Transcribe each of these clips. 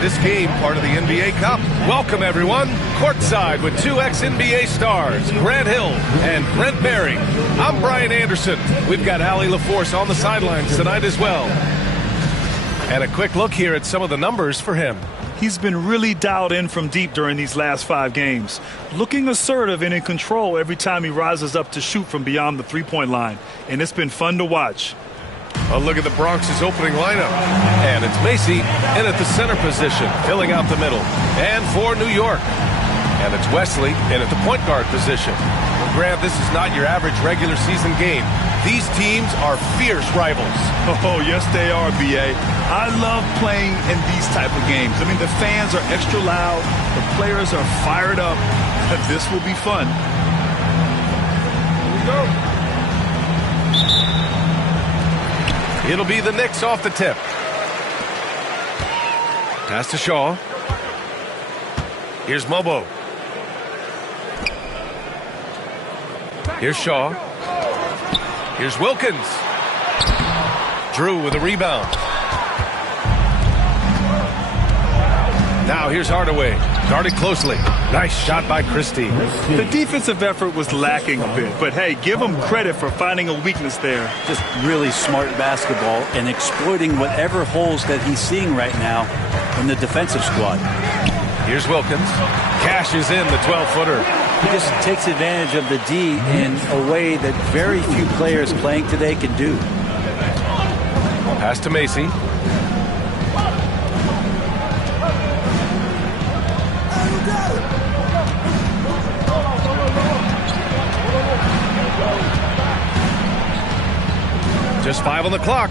this game part of the NBA Cup. Welcome, everyone. Courtside with two ex-NBA stars, Grant Hill and Brent Barry. I'm Brian Anderson. We've got Allie LaForce on the sidelines tonight as well. And a quick look here at some of the numbers for him. He's been really dialed in from deep during these last 5 games, looking assertive and in control every time he rises up to shoot from beyond the three-point line, and it's been fun to watch. A look at the Bronx's opening lineup, and it's Macy in at the center position, filling out the middle, and for New York, and it's Wesley in at the point guard position. Grant, this is not your average regular season game. These teams are fierce rivals. Oh, yes, they are, B.A. I love playing in these type of games. I mean, the fans are extra loud. The players are fired up. This will be fun. Here we go. It'll be the Knicks off the tip. Pass to Shaw. Here's Mobo. Here's Shaw. Here's Wilkins. Drew with a rebound. Now here's Hardaway. Guarded closely. Nice shot by Christie. The defensive effort was lacking a bit, but hey, give him credit for finding a weakness there. Just really smart basketball and exploiting whatever holes that he's seeing right now in the defensive squad. Here's Wilkins. Cashes in the 12-footer. He just takes advantage of the D in a way that very few players playing today can do. Pass to Macy. Just 5 on the clock.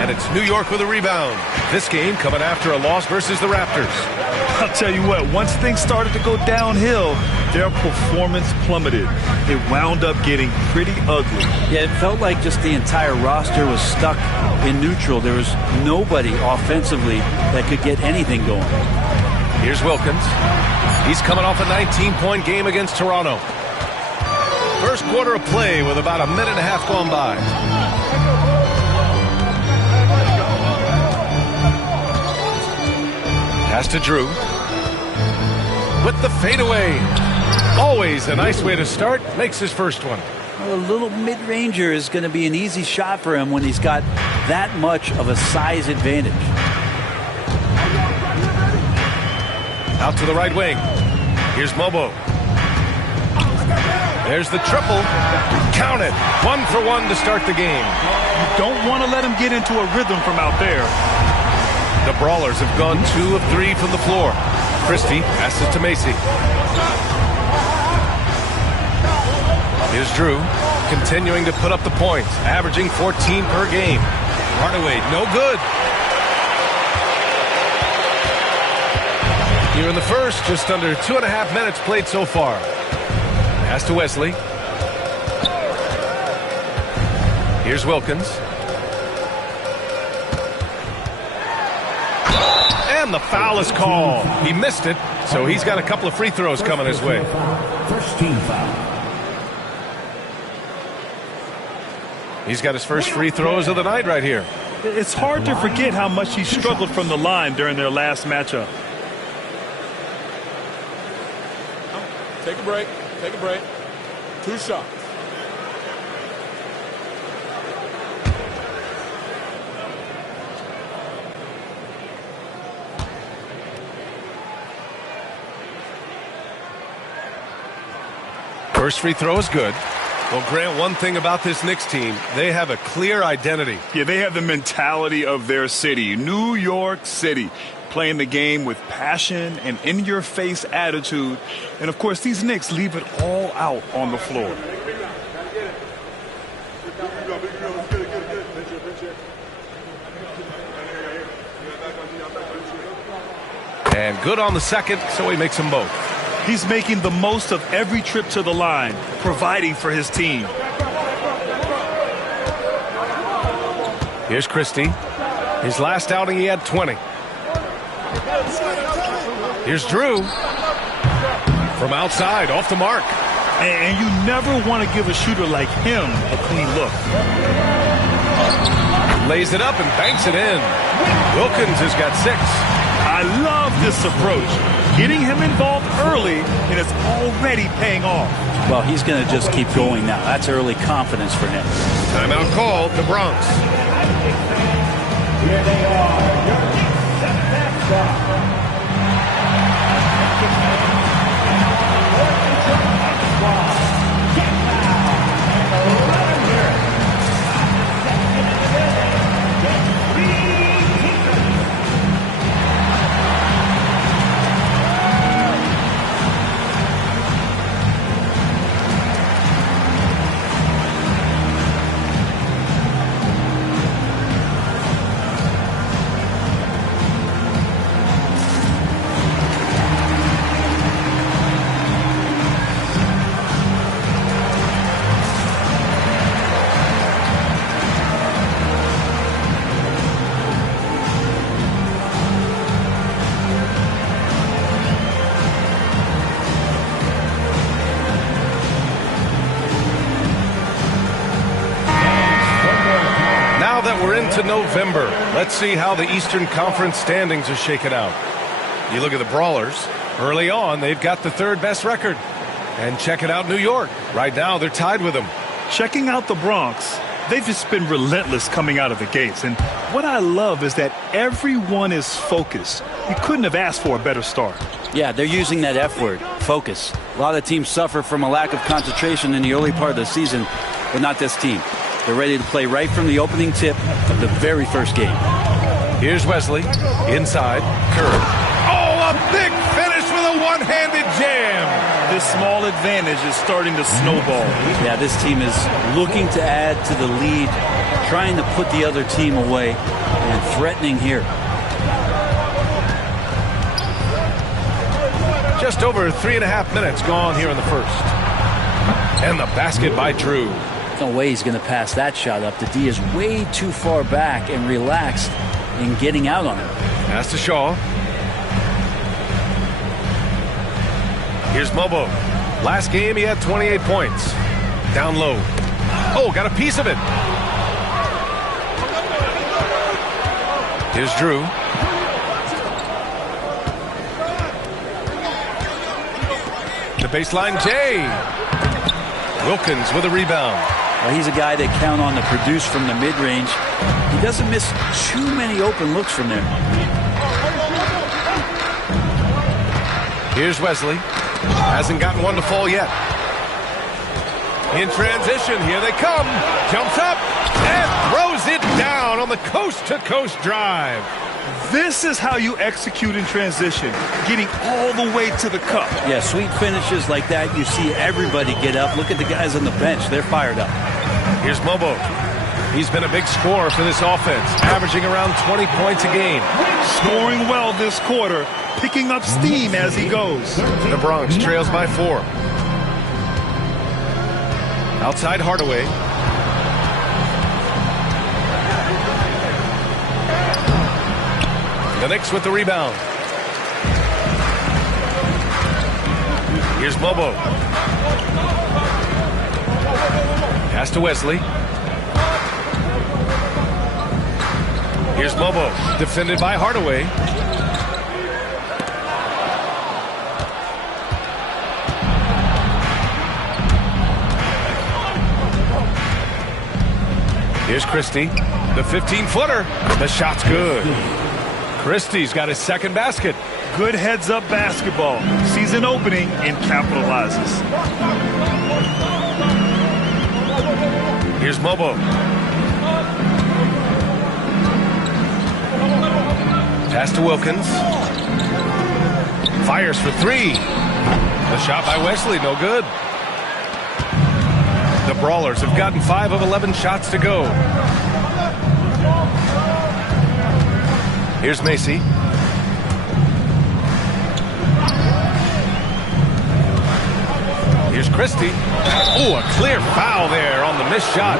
And it's New York with a rebound. This game coming after a loss versus the Raptors. I'll tell you what, once things started to go downhill, their performance plummeted. It wound up getting pretty ugly. Yeah, it felt like just the entire roster was stuck in neutral. There was nobody offensively that could get anything going. Here's Wilkins. He's coming off a 19-point game against Toronto. First quarter of play with about a minute and a half gone by. Pass to Drew. With the fadeaway. Always a nice way to start. Makes his first one. Well, a little mid-ranger is going to be an easy shot for him when he's got that much of a size advantage. Out to the right wing. Here's Mobo. There's the triple. Count it. 1 for 1 to start the game. You don't want to let him get into a rhythm from out there. The Brawlers have gone 2 of 3 from the floor. Christie passes to Macy. Here's Drew, continuing to put up the points, averaging 14 per game. Hardaway, no good. Here in the first, just under 2.5 minutes played so far. Pass to Wesley. Here's Wilkins. And the foul is called. He missed it, so he's got a couple of free throws coming his way. First team foul. He's got his first free throws of the night right here. It's hard to forget how much he struggled from the line during their last matchup. Take a break. Take a break. 2 shots. First free throw is good. Well, Grant, one thing about this Knicks team, they have a clear identity. Yeah, they have the mentality of their city, New York City, playing the game with passion and in-your-face attitude. And, of course, these Knicks leave it all out on the floor. And good on the second, so he makes them both. He's making the most of every trip to the line, providing for his team. Here's Christie. His last outing, he had 20. Here's Drew. From outside, off the mark. And you never want to give a shooter like him a clean look. Lays it up and banks it in. Wilkins has got 6. I love this approach. Getting him involved early, and it's already paying off. Well, he's going to just keep going now. That's early confidence for him. Timeout called, the Bronx. Here they are, your Knicks at into November. Let's see how the Eastern Conference standings are shaken out. You look at the Brawlers. Early on, they've got the 3rd best record. And check it out, New York. Right now, they're tied with them. Checking out the Bronx, they've just been relentless coming out of the gates. And what I love is that everyone is focused. You couldn't have asked for a better start. Yeah, they're using that F word, focus. A lot of teams suffer from a lack of concentration in the early part of the season, but not this team. They're ready to play right from the opening tip of the very first game. Here's Wesley. Inside. Curry. Oh, a big finish with a one-handed jam. This small advantage is starting to snowball. Yeah, this team is looking to add to the lead, trying to put the other team away, and threatening here. Just over 3.5 minutes gone here in the first. And the basket by Drew. No way he's going to pass that shot up. The D is way too far back and relaxed in getting out on him. Pass to Shaw. Here's Mobo. Last game he had 28 points. Down low. Oh, got a piece of it. Here's Drew. The baseline J. Wilkins with a rebound. Well, he's a guy they count on to produce from the mid-range. He doesn't miss too many open looks from there. Here's Wesley. Hasn't gotten one to fall yet. In transition, here they come. Jumps up and throws it down on the coast-to-coast drive. This is how you execute in transition, getting all the way to the cup. Yeah, sweet finishes like that, you see everybody get up. Look at the guys on the bench. They're fired up. Here's Mobo. He's been a big scorer for this offense, averaging around 20 points a game. Scoring well this quarter, picking up steam as he goes. The Bronx trails by 4. Outside Hardaway. The Knicks with the rebound. Here's Mobo. Pass to Wesley. Here's Mobo. Defended by Hardaway. Here's Christie. The 15-footer. The shot's good. Christie's got his second basket. Good heads-up basketball. Sees an opening and capitalizes. Here's Mobo. Pass to Wilkins. Fires for 3. The shot by Wesley, no good. The Brawlers have gotten 5 of 11 shots to go. Here's Macy. Here's Christie. Oh, a clear foul there on the missed shot.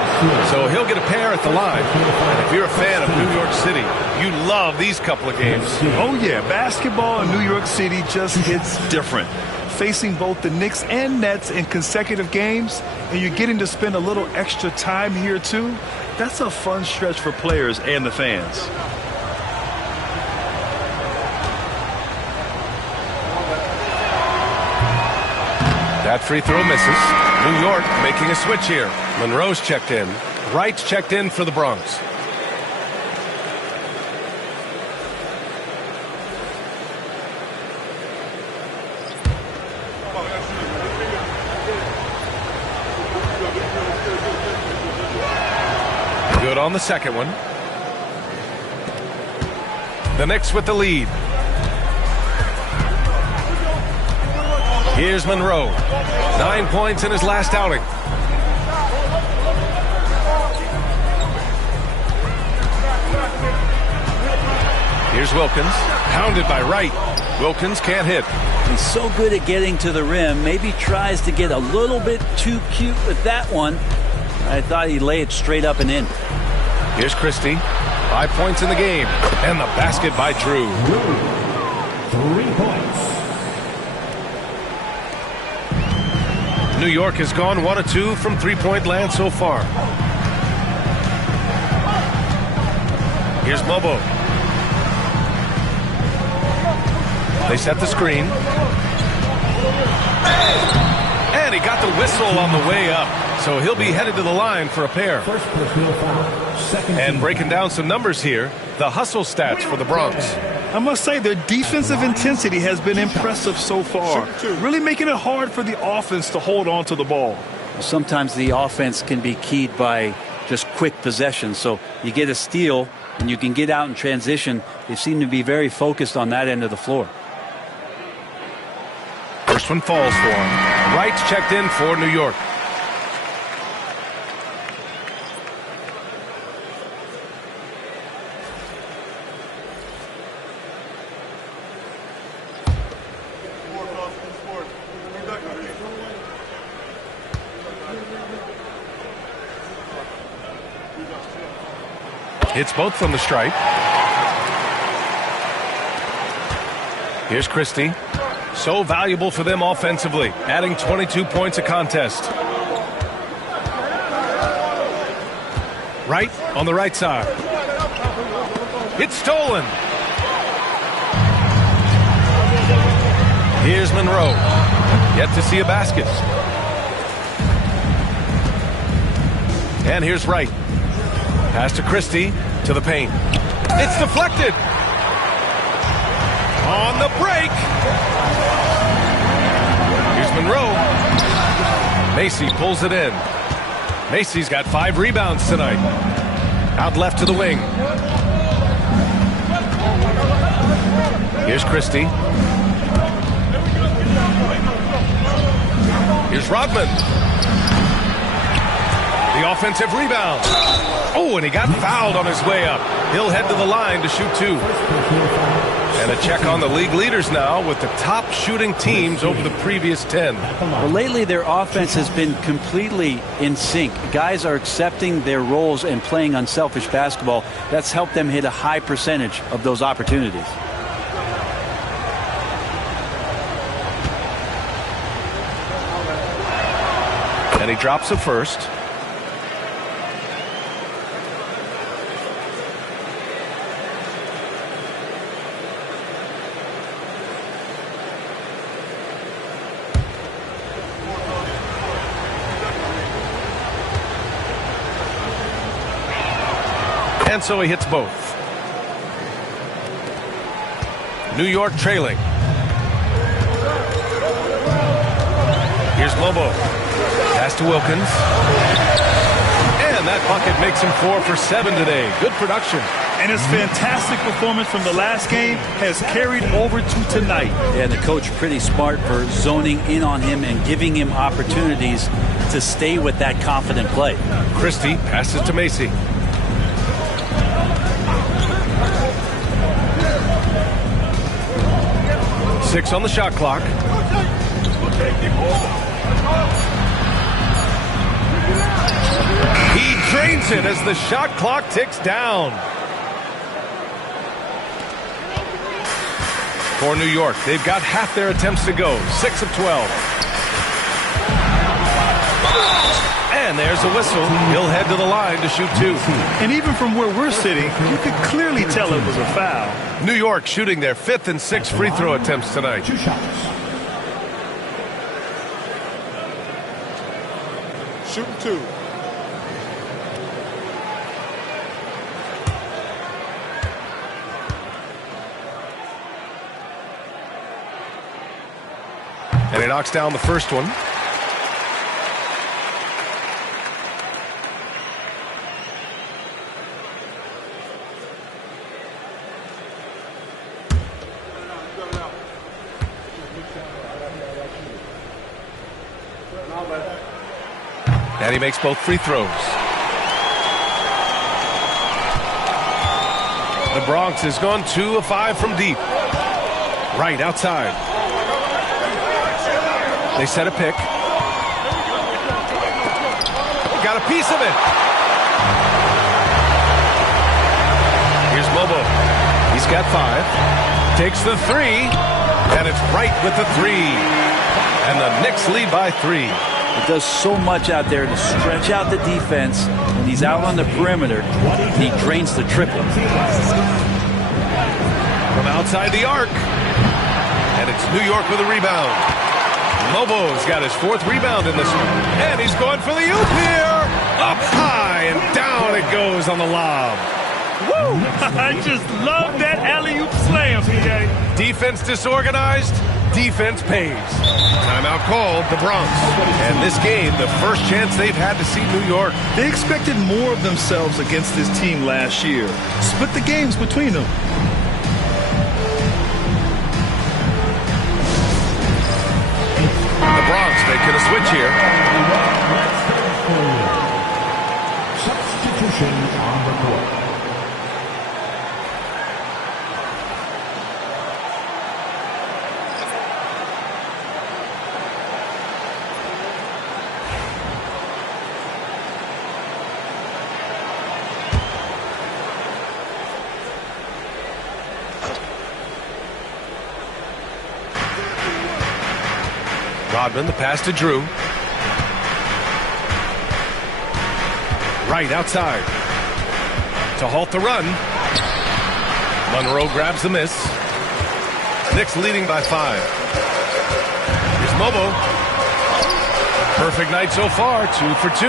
So he'll get a pair at the line. And if you're a fan of New York City, you love these couple of games. Oh, yeah. Basketball in New York City just hits different. facing both the Knicks and Nets in consecutive games, and you're getting to spend a little extra time here too. That's a fun stretch for players and the fans. That free throw misses. New York making a switch here. Monroe's checked in. Wright's checked in for the Bronx. Good on the second one. The Knicks with the lead. Here's Monroe. 9 points in his last outing. Here's Wilkins. Pounded by Wright. Wilkins can't hit. He's so good at getting to the rim. Maybe tries to get a little bit too cute with that one. I thought he'd lay it straight up and in. Here's Christie. 5 points in the game. And the basket by Drew. 3 points. New York has gone 1 of 2 from three-point land so far. Here's Mobo. They set the screen. And he got the whistle on the way up. So he'll be headed to the line for a pair. First personal foul. Second And team. breaking down some numbers here, the hustle stats for the Bronx. I must say their defensive intensity has been impressive so far, really making it hard for the offense to hold on to the ball. Sometimes the offense can be keyed by just quick possession. So you get a steal and you can get out in transition. They seem to be very focused on that end of the floor. First one falls for him. Wright's checked in for New York. Hits both from the stripe. Here's Christie. So valuable for them offensively, adding 22 points a contest. Wright on the right side. It's stolen. Here's Monroe. Yet to see a basket. And here's Wright. Pass to Christie, to the paint. It's deflected. On the break. Here's Monroe. Macy pulls it in. Macy's got 5 rebounds tonight. Out left to the wing. Here's Christie. Here's Rodman. The offensive rebound. Oh, and he got fouled on his way up. He'll head to the line to shoot 2. And a check on the league leaders now with the top shooting teams over the previous 10. Well, lately their offense has been completely in sync. Guys are accepting their roles and playing unselfish basketball. That's helped them hit a high percentage of those opportunities. And he drops a first. And so he hits both. New York trailing. Here's Lobo. Pass to Wilkins. And that bucket makes him 4 for 7 today. Good production. And his fantastic performance from the last game has carried over to tonight. And the coach pretty smart for zoning in on him and giving him opportunities to stay with that confident play. Christie passes to Macy. Six on the shot clock. He drains it as the shot clock ticks down. For New York, they've got half their attempts to go, 6 of 12. And there's a whistle. He'll head to the line to shoot 2. And even from where we're sitting, you could clearly tell it was a foul. New York shooting their 5th and 6th free throw attempts tonight. 2 shots. Shooting 2. And he knocks down the first one. And he makes both free throws. The Bronx has gone 2 of 5 from deep. Right outside. They set a pick. Got a piece of it. Here's Mobo. He's got 5. Takes the 3. And it's right with the 3. And the Knicks lead by 3. It does so much out there to stretch out the defense when he's out on the perimeter. And he drains the triple. From outside the arc. And it's New York with a rebound. Lobo's got his 4th rebound in this one. And he's going for the oop here. Up high and down it goes on the lob. Woo! I just love that alley-oop slam, PJ. Defense disorganized. Defense pays. Timeout called, the Bronx. And this game, the first chance they've had to see New York. They expected more of themselves against this team last year. Split the games between them. The Bronx making a switch here. Substitution on the court. Rodman, the pass to Drew. Right outside. To halt the run. Monroe grabs the miss. Knicks leading by 5. Here's Mobo. Perfect night so far, 2 for 2.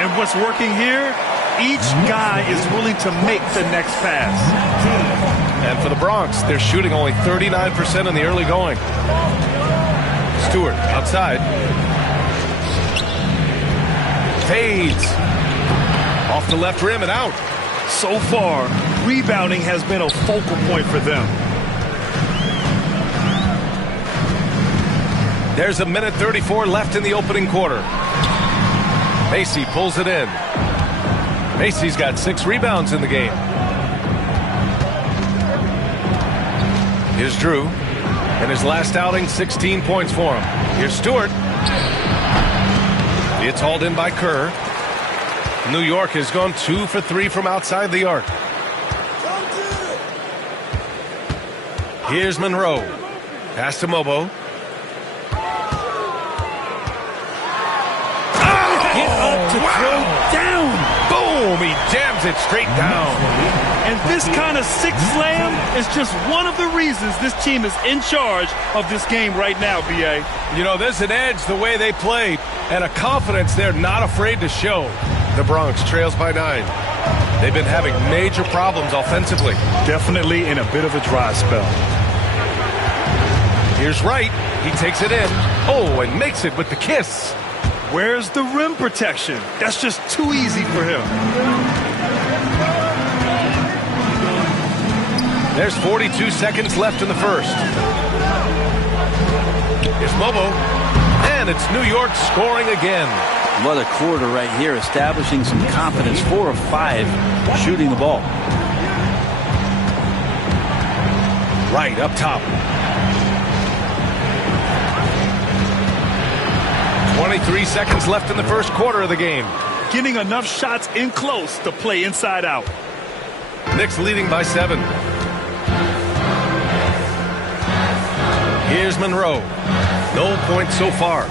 And what's working here? Each guy is willing to make the next pass. And for the Bronx, they're shooting only 39% in the early going. Stewart outside. Fades. Off the left rim and out. So far, rebounding has been a focal point for them. There's a minute 34 left in the opening quarter. Macy pulls it in. Macy's got 6 rebounds in the game. Here's Drew. In his last outing, 16 points for him. Here's Stewart. It's hauled in by Kerr. New York has gone 2 for 3 from outside the arc. Here's Monroe. Pass to Mobo. Get up to throw down. Boom! He jams it straight down. And this kind of sick slam is just one of the reasons this team is in charge of this game right now, B.A. You know, there's an edge the way they play and a confidence they're not afraid to show. The Bronx trails by 9. They've been having major problems offensively. Definitely in a bit of a dry spell. Here's Wright. He takes it in. Oh, and makes it with the kiss. Where's the rim protection? That's just too easy for him. There's 42 seconds left in the first. Here's Mobo. And it's New York scoring again. What a quarter right here, establishing some confidence. 4 of 5 shooting the ball. Right up top. 23 seconds left in the first quarter of the game. Getting enough shots in close to play inside out. Knicks leading by 7. Here's Monroe. No points so far.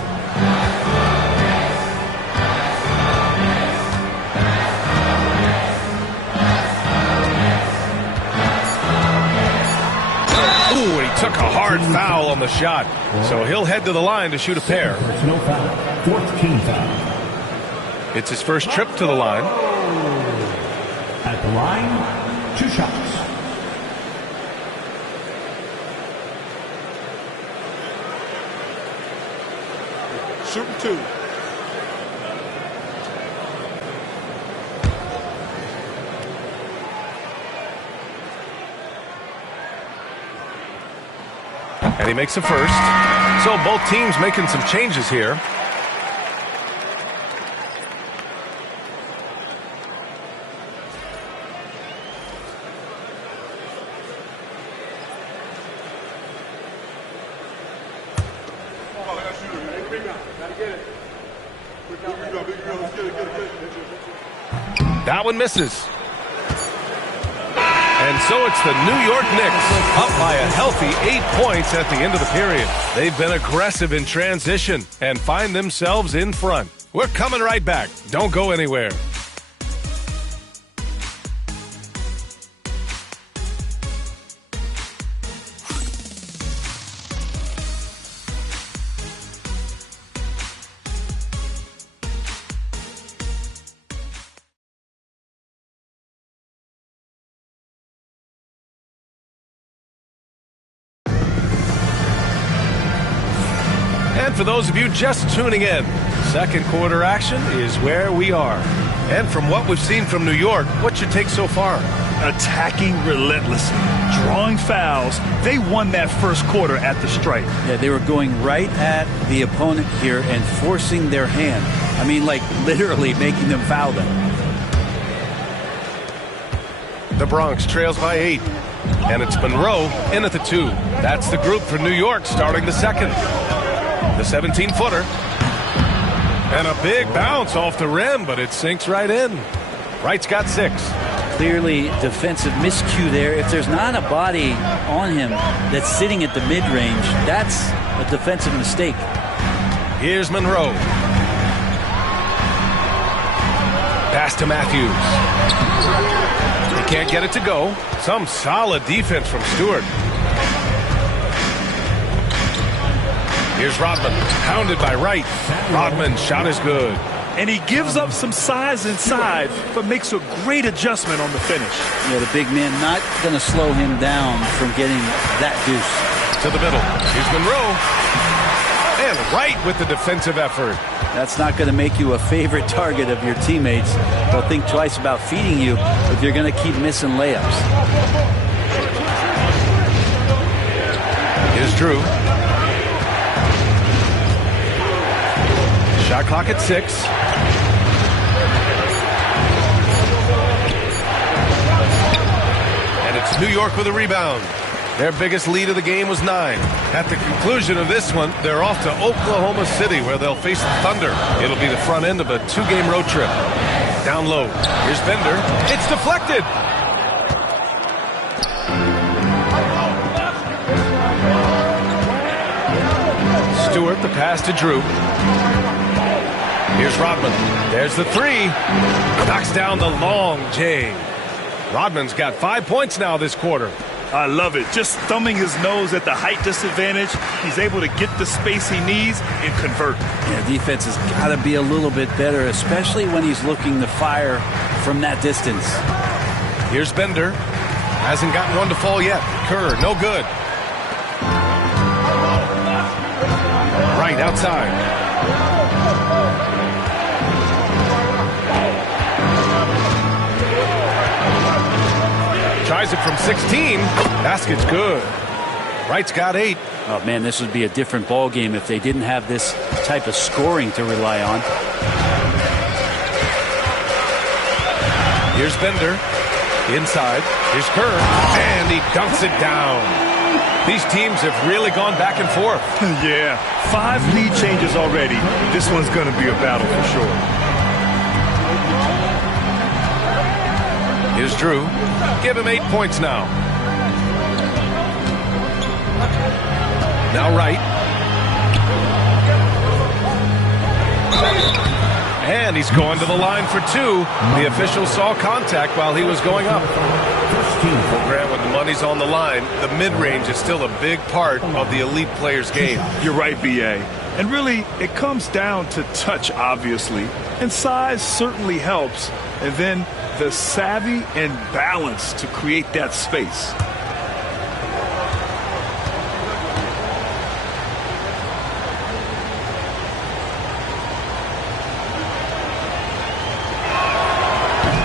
Ooh, he took a hard foul on the shot. So he'll head to the line to shoot a pair. No foul. Fourth team foul. It's his first trip to the line. At the line, 2 shots. Shooting 2. And he makes a first. So both teams making some changes here. That one misses. And so it's the New York Knicks up by a healthy 8 points at the end of the period. They've been aggressive in transition and find themselves in front. We're coming right back. Don't go anywhere. And for those of you just tuning in, second quarter action is where we are. And from what we've seen from New York, what's your take so far? Attacking relentlessly, drawing fouls. They won that first quarter at the stripe. Yeah, they were going right at the opponent here and forcing their hand. I mean, like literally making them foul them. The Bronx trails by 8. And it's Monroe in at the 2. That's the group for New York starting the second. The 17-footer. And a big bounce off the rim, but it sinks right in. Wright's got 6. Clearly defensive miscue there. If there's not a body on him that's sitting at the mid-range, that's a defensive mistake. Here's Monroe. Pass to Matthews. He can't get it to go. Some solid defense from Stewart. Here's Rodman, pounded by Wright. Rodman's shot is good. And he gives up some size inside, but makes a great adjustment on the finish. Yeah, the big man not going to slow him down from getting that deuce. To the middle. Here's Monroe. And Wright with the defensive effort. That's not going to make you a favorite target of your teammates. They'll think twice about feeding you if you're going to keep missing layups. Here's Drew. Shot clock at 6. And it's New York with a rebound. Their biggest lead of the game was 9. At the conclusion of this one, they're off to Oklahoma City, where they'll face the Thunder. It'll be the front end of a 2-game road trip. Down low. Here's Bender. It's deflected. Stewart, the pass to Drew. Here's Rodman. There's the 3. Knocks down the long J. Rodman's got 5 points now this quarter. I love it. Just thumbing his nose at the height disadvantage. He's able to get the space he needs and convert. Yeah, defense has got to be a little bit better, especially when he's looking to fire from that distance. Here's Bender. Hasn't gotten one to fall yet. Kerr, no good. Right outside. Tries it from 16. Basket's good. Wright's got 8. Oh, man, this would be a different ball game if they didn't have this type of scoring to rely on. Here's Bender. Inside. Here's Kerr. And he dunks it down. These teams have really gone back and forth. Yeah, 5 lead changes already. This one's going to be a battle for sure. Here's Drew. Give him 8 points now. Now right. And he's going to the line for two. The official saw contact while he was going up. Well, Grant, when the money's on the line, the mid-range is still a big part of the elite player's game. You're right, B.A. And really, it comes down to touch, obviously. And size certainly helps. And then the savvy and balance to create that space.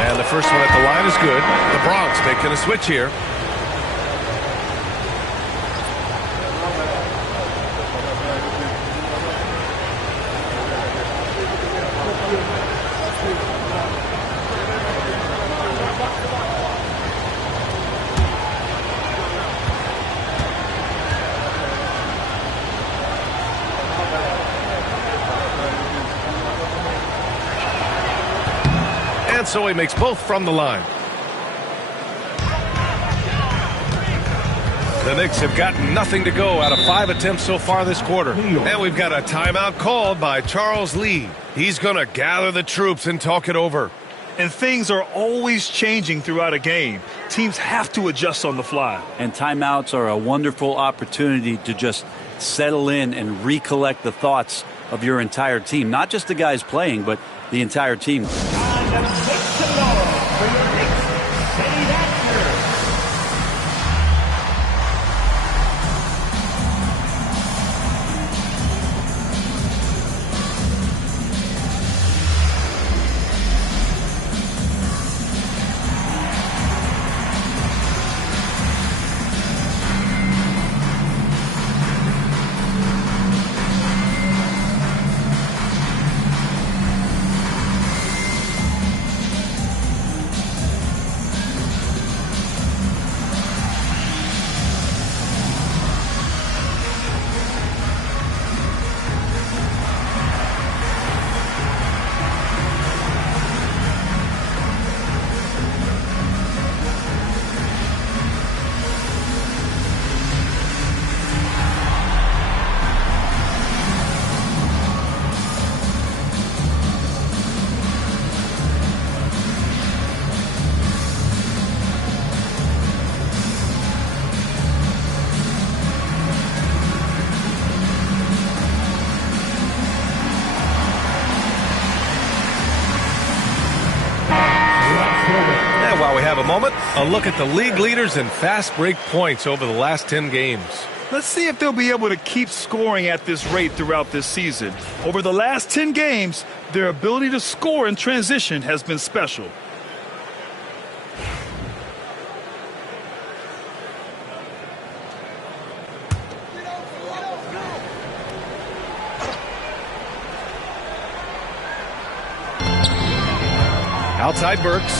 And the first one at the line is good. The Bronx making a switch here. And so he makes both from the line. The Knicks have gotten nothing to go out of 5 attempts so far this quarter. And we've got a timeout called by Charles Lee. He's going to gather the troops and talk it over. And things are always changing throughout a game. Teams have to adjust on the fly. And timeouts are a wonderful opportunity to just settle in and recollect the thoughts of your entire team. Not just the guys playing, but the entire team. While we have a moment, a look at the league leaders in fast break points over the last 10 games. Let's see if they'll be able to keep scoring at this rate throughout this season. Over the last 10 games, their ability to score in transition has been special. Outside Burks.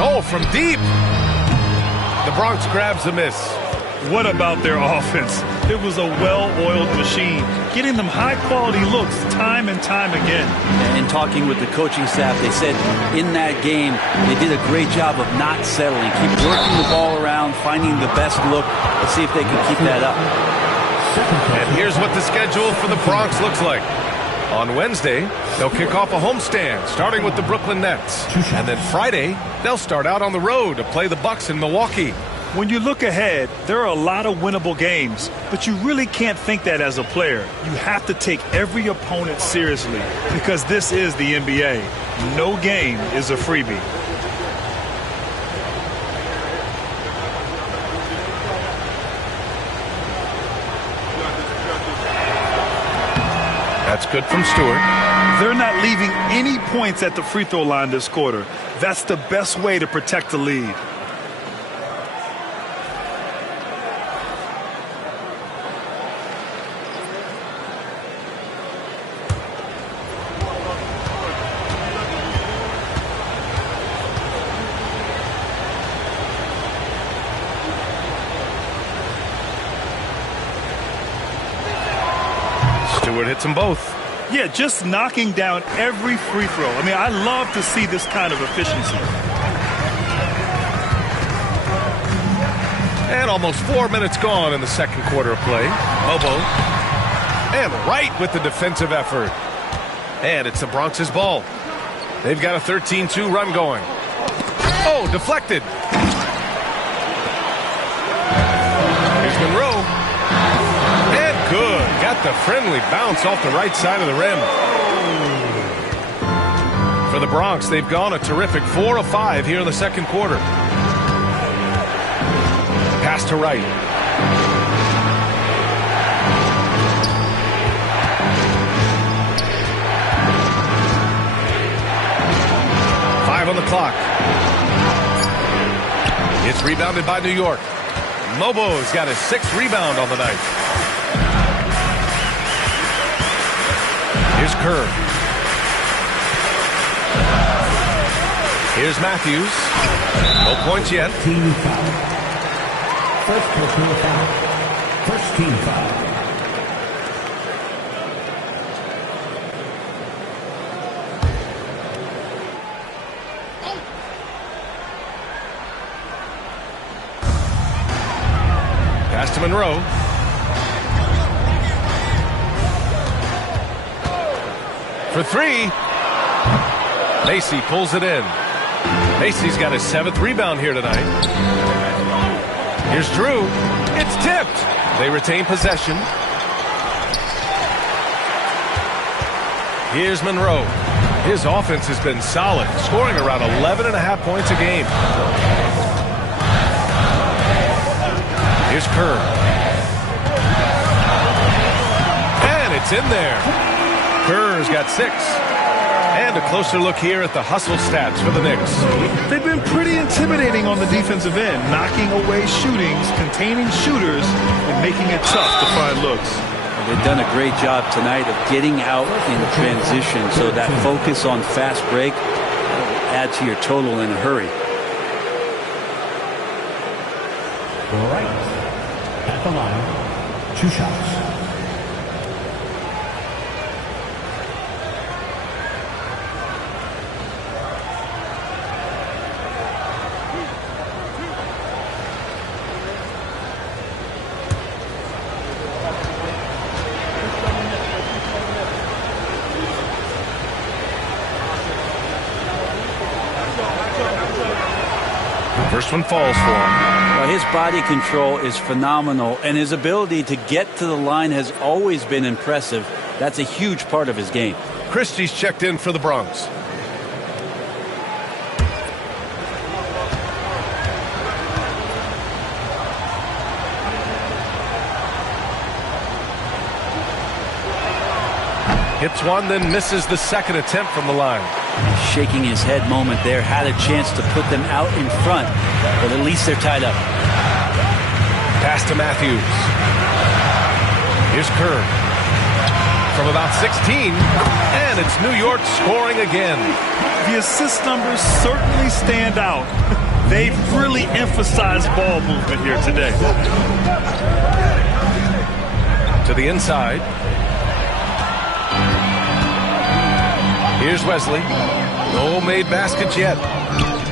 Oh, from deep. The Bronx grabs a miss. What about their offense? It was a well-oiled machine, getting them high-quality looks time and time again. In talking with the coaching staff, they said in that game they did a great job of not settling, keep working the ball around, finding the best look. Let's see if they can keep that up. And here's what the schedule for the Bronx looks like. On Wednesday, they'll kick off a homestand, starting with the Brooklyn Nets. And then Friday, they'll start out on the road to play the Bucks in Milwaukee. When you look ahead, there are a lot of winnable games, but you really can't think that as a player. You have to take every opponent seriously because this is the NBA. No game is a freebie. That's good from Stewart. They're not leaving any points at the free throw line this quarter. That's the best way to protect the lead. Stewart hits them both. Yeah, just knocking down every free throw. I mean, I love to see this kind of efficiency. And almost 4 minutes gone in the second quarter of play. Bobo. And right with the defensive effort. And it's the Bronx's ball. They've got a 13-2 run going. Oh, deflected. Here's Monroe. And good. Got the friendly bounce off the right side of the rim. For the Bronx, they've gone a terrific 4 of 5 here in the second quarter. Pass to right. On the clock. It's rebounded by New York. Mobo's got his 6th rebound on the night. Here's Kerr. Here's Matthews. No points yet. Team foul. First personal foul. First team foul. Pass to Monroe. For 3. Macy pulls it in. Macy's got his 7th rebound here tonight. Here's Drew. It's tipped. They retain possession. Here's Monroe. His offense has been solid, scoring around 11.5 points a game. Here's Kerr. And it's in there. Kerr's got 6. And a closer look here at the hustle stats for the Knicks. They've been pretty intimidating on the defensive end, knocking away shootings, containing shooters, and making it tough to find looks. They've done a great job tonight of getting out in transition, so that focus on fast break will add to your total in a hurry. Right. At the line, 2 shots. First one falls for him. Well, his body control is phenomenal, and his ability to get to the line has always been impressive. That's a huge part of his game. Christie's checked in for the Bronx. Hits one, then misses the second attempt from the line. Shaking his head moment there, had a chance to put them out in front, but at least they're tied up. Pass to Matthews. Here's Kerr. From about 16, and it's New York scoring again. The assist numbers certainly stand out. They've really emphasized ball movement here today. To the inside. Here's Wesley. No made baskets yet.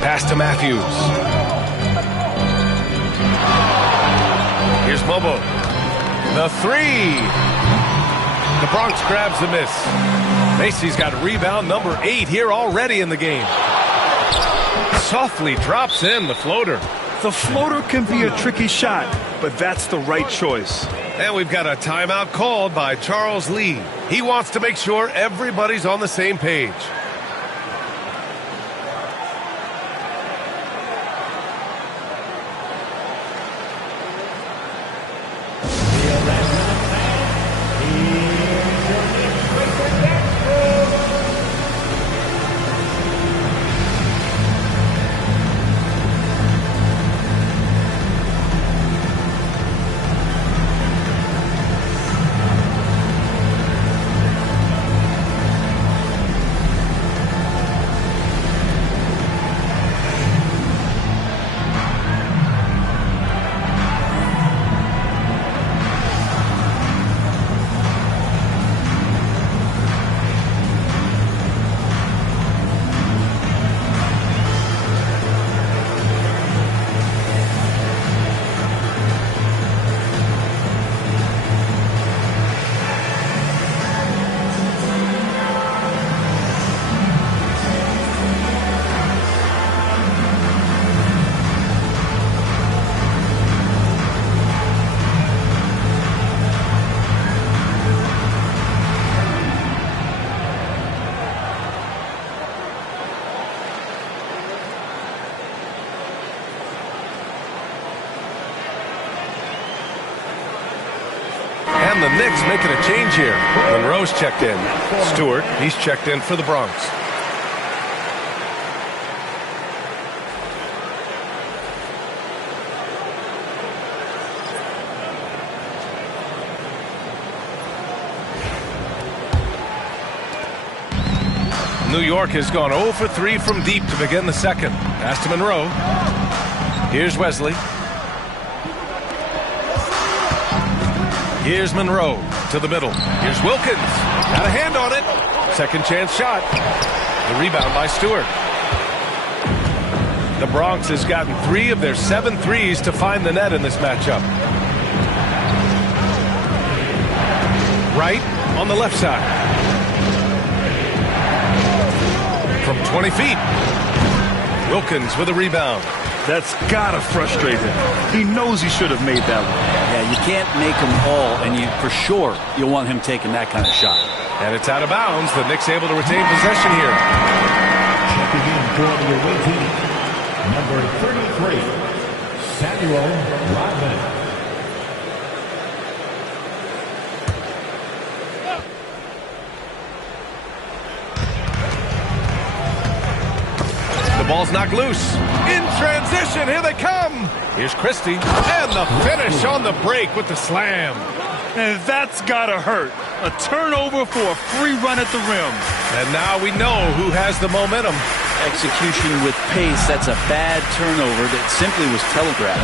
Pass to Matthews. Here's Mobo. The 3. The Bronx grabs the miss. Macy's got rebound number 8 here already in the game. Softly drops in the floater. The floater can be a tricky shot, but that's the right choice. And we've got a timeout called by Charles Lee. He wants to make sure everybody's on the same page. the Knicks making a change here. Monroe's checked in. Stewart, he's checked in for the Bronx. New York has gone 0 for 3 from deep to begin the second. Pass to Monroe. Here's Wesley. Here's Monroe to the middle. Here's Wilkins. Got a hand on it. Second chance shot. The rebound by Stewart. The Bronx has gotten 3 of their 7 threes to find the net in this matchup. Wright on the left side. From 20 feet. Wilkins with a rebound. That's gotta frustrate him. He knows he should have made that one. Yeah, you can't make them all, and for sure you'll want him taking that kind of shot. And it's out of bounds. The Knicks able to retain possession here. Checking in for the away team, number 33, Samuel Rodman. The ball's knocked loose. In transition, here they come. Here's Christie. And the finish on the break with the slam. And that's gotta hurt. A turnover for a free run at the rim. And now we know who has the momentum. Execution with pace, that's a bad turnover that simply was telegraphed.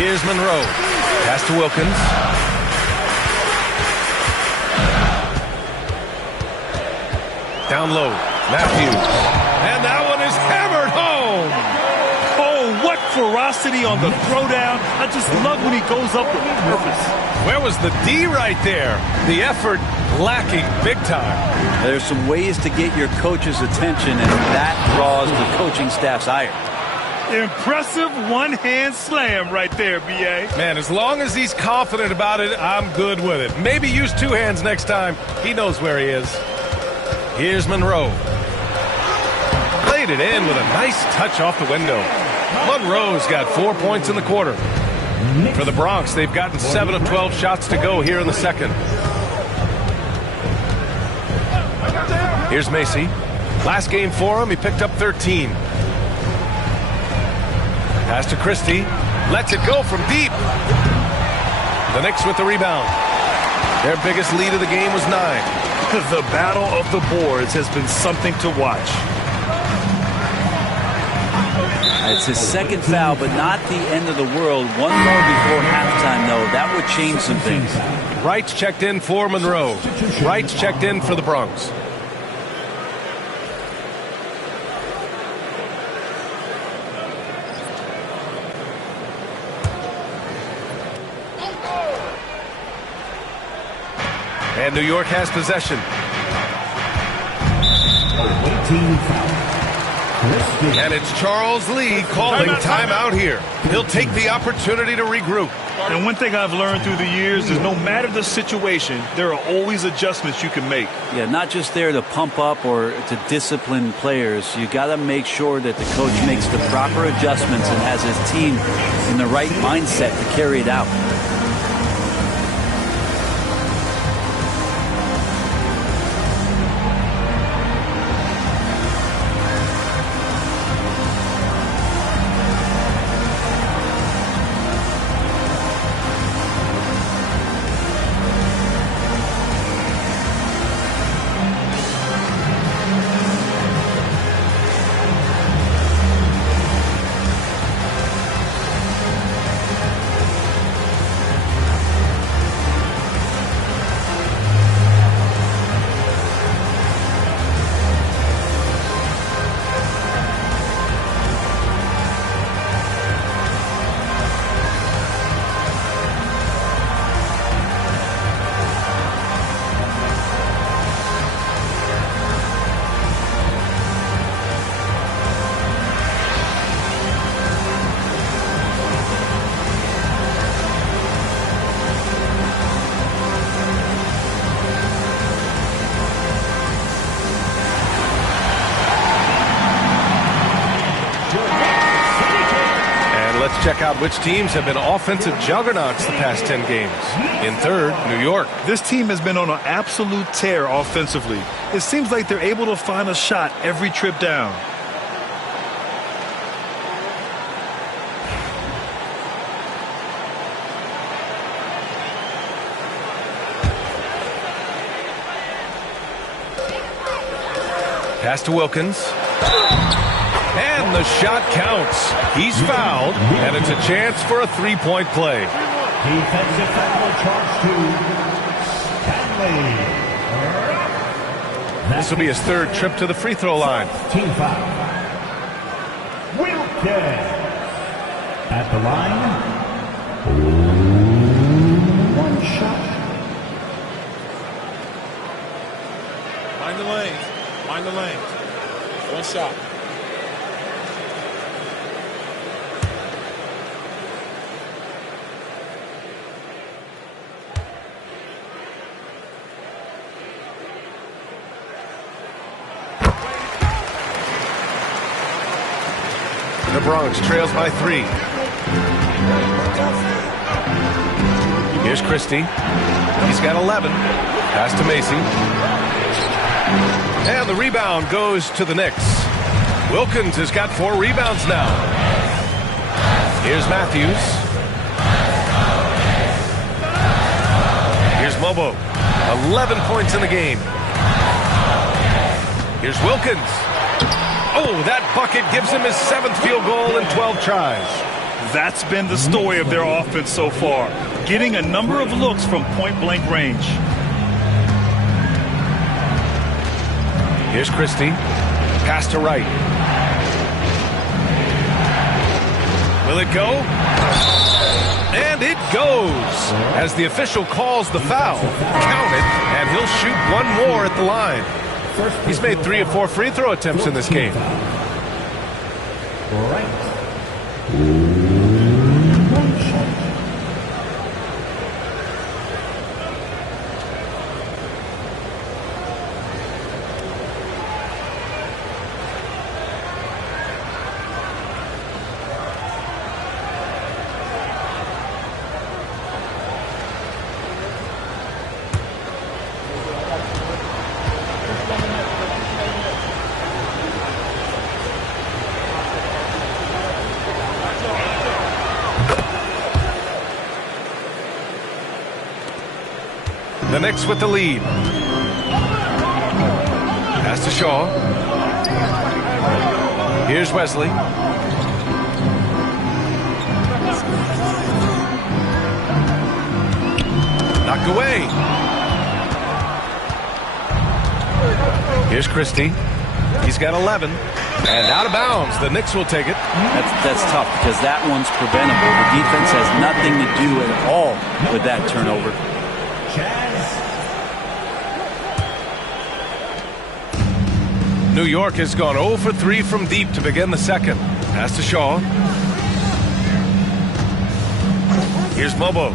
Here's Monroe. Pass to Wilkins. Down low. Matthews. And that one is hammered home. Oh, what ferocity on the throwdown. I just love when he goes up with purpose. Where was the D right there? The effort lacking big time. There's some ways to get your coach's attention, and that draws the coaching staff's ire. Impressive one-hand slam right there, B.A. Man, as long as he's confident about it, I'm good with it. Maybe use 2 hands next time. He knows where he is. Here's Monroe. Played it in with a nice touch off the window. Monroe's got 4 points in the quarter. For the Bronx, they've gotten 7 of 12 shots to go here in the second. Here's Macy. Last game for him, he picked up 13. Pass to Christie. Lets it go from deep. The Knicks with the rebound. Their biggest lead of the game was 9. The battle of the boards has been something to watch. It's his second foul, but not the end of the world. One more before halftime, though. That would change some things. Wright's checked in for Monroe. Wright's checked in for the Bronx. And New York has possession. And it's Charles Lee calling timeout here. He'll take the opportunity to regroup. And one thing I've learned through the years is no matter the situation, there are always adjustments you can make. Yeah, not just there to pump up or to discipline players. You got to make sure that the coach makes the proper adjustments and has his team in the right mindset to carry it out. check out which teams have been offensive juggernauts the past 10 games. In third, New York. This team has been on an absolute tear offensively. It seems like they're able to find a shot every trip down. Pass to Wilkins. And the shot counts. He's fouled, and it's a chance for a three-point play. Defensive foul charge to Stanley. This will be his third trip to the free throw line. Team foul. Wilkins at the line. One shot. Mind the lanes. Mind the lanes. One shot. The Bronx trails by 3. Here's Christie. He's got 11. Pass to Macy. And the rebound goes to the Knicks. Wilkins has got 4 rebounds now. Here's Matthews. Here's Mobo. 11 points in the game. Here's Wilkins. Oh, that bucket gives him his 7th field goal in 12 tries. That's been the story of their offense so far, getting a number of looks from point-blank range. Here's Christie. Pass to Wright. Will it go? And it goes. As the official calls the foul, count it, and he'll shoot one more at the line. He's made 3 of 4 free throw attempts in this game. The Knicks with the lead. Pass to Shaw. Here's Wesley. Knocked away. Here's Christie. He's got 11. And out of bounds. The Knicks will take it. That's tough because that one's preventable. The defense has nothing to do at all with that turnover. New York has gone 0 for 3 from deep to begin the second. Pass to Shaw. Here's Mobo.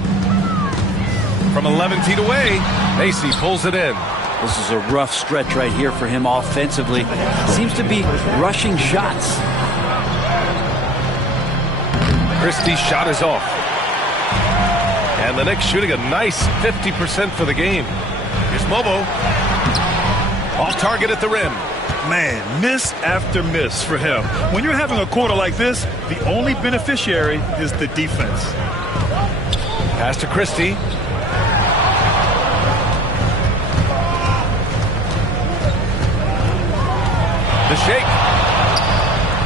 From 11 feet away, Macy pulls it in. This is a rough stretch right here for him offensively. Seems to be rushing shots. Christie's shot is off. And the Knicks shooting a nice 50% for the game. Here's Mobo. Off target at the rim. Man, miss after miss for him. When you're having a quarter like this, the only beneficiary is the defense. Pass to Christie. The shake.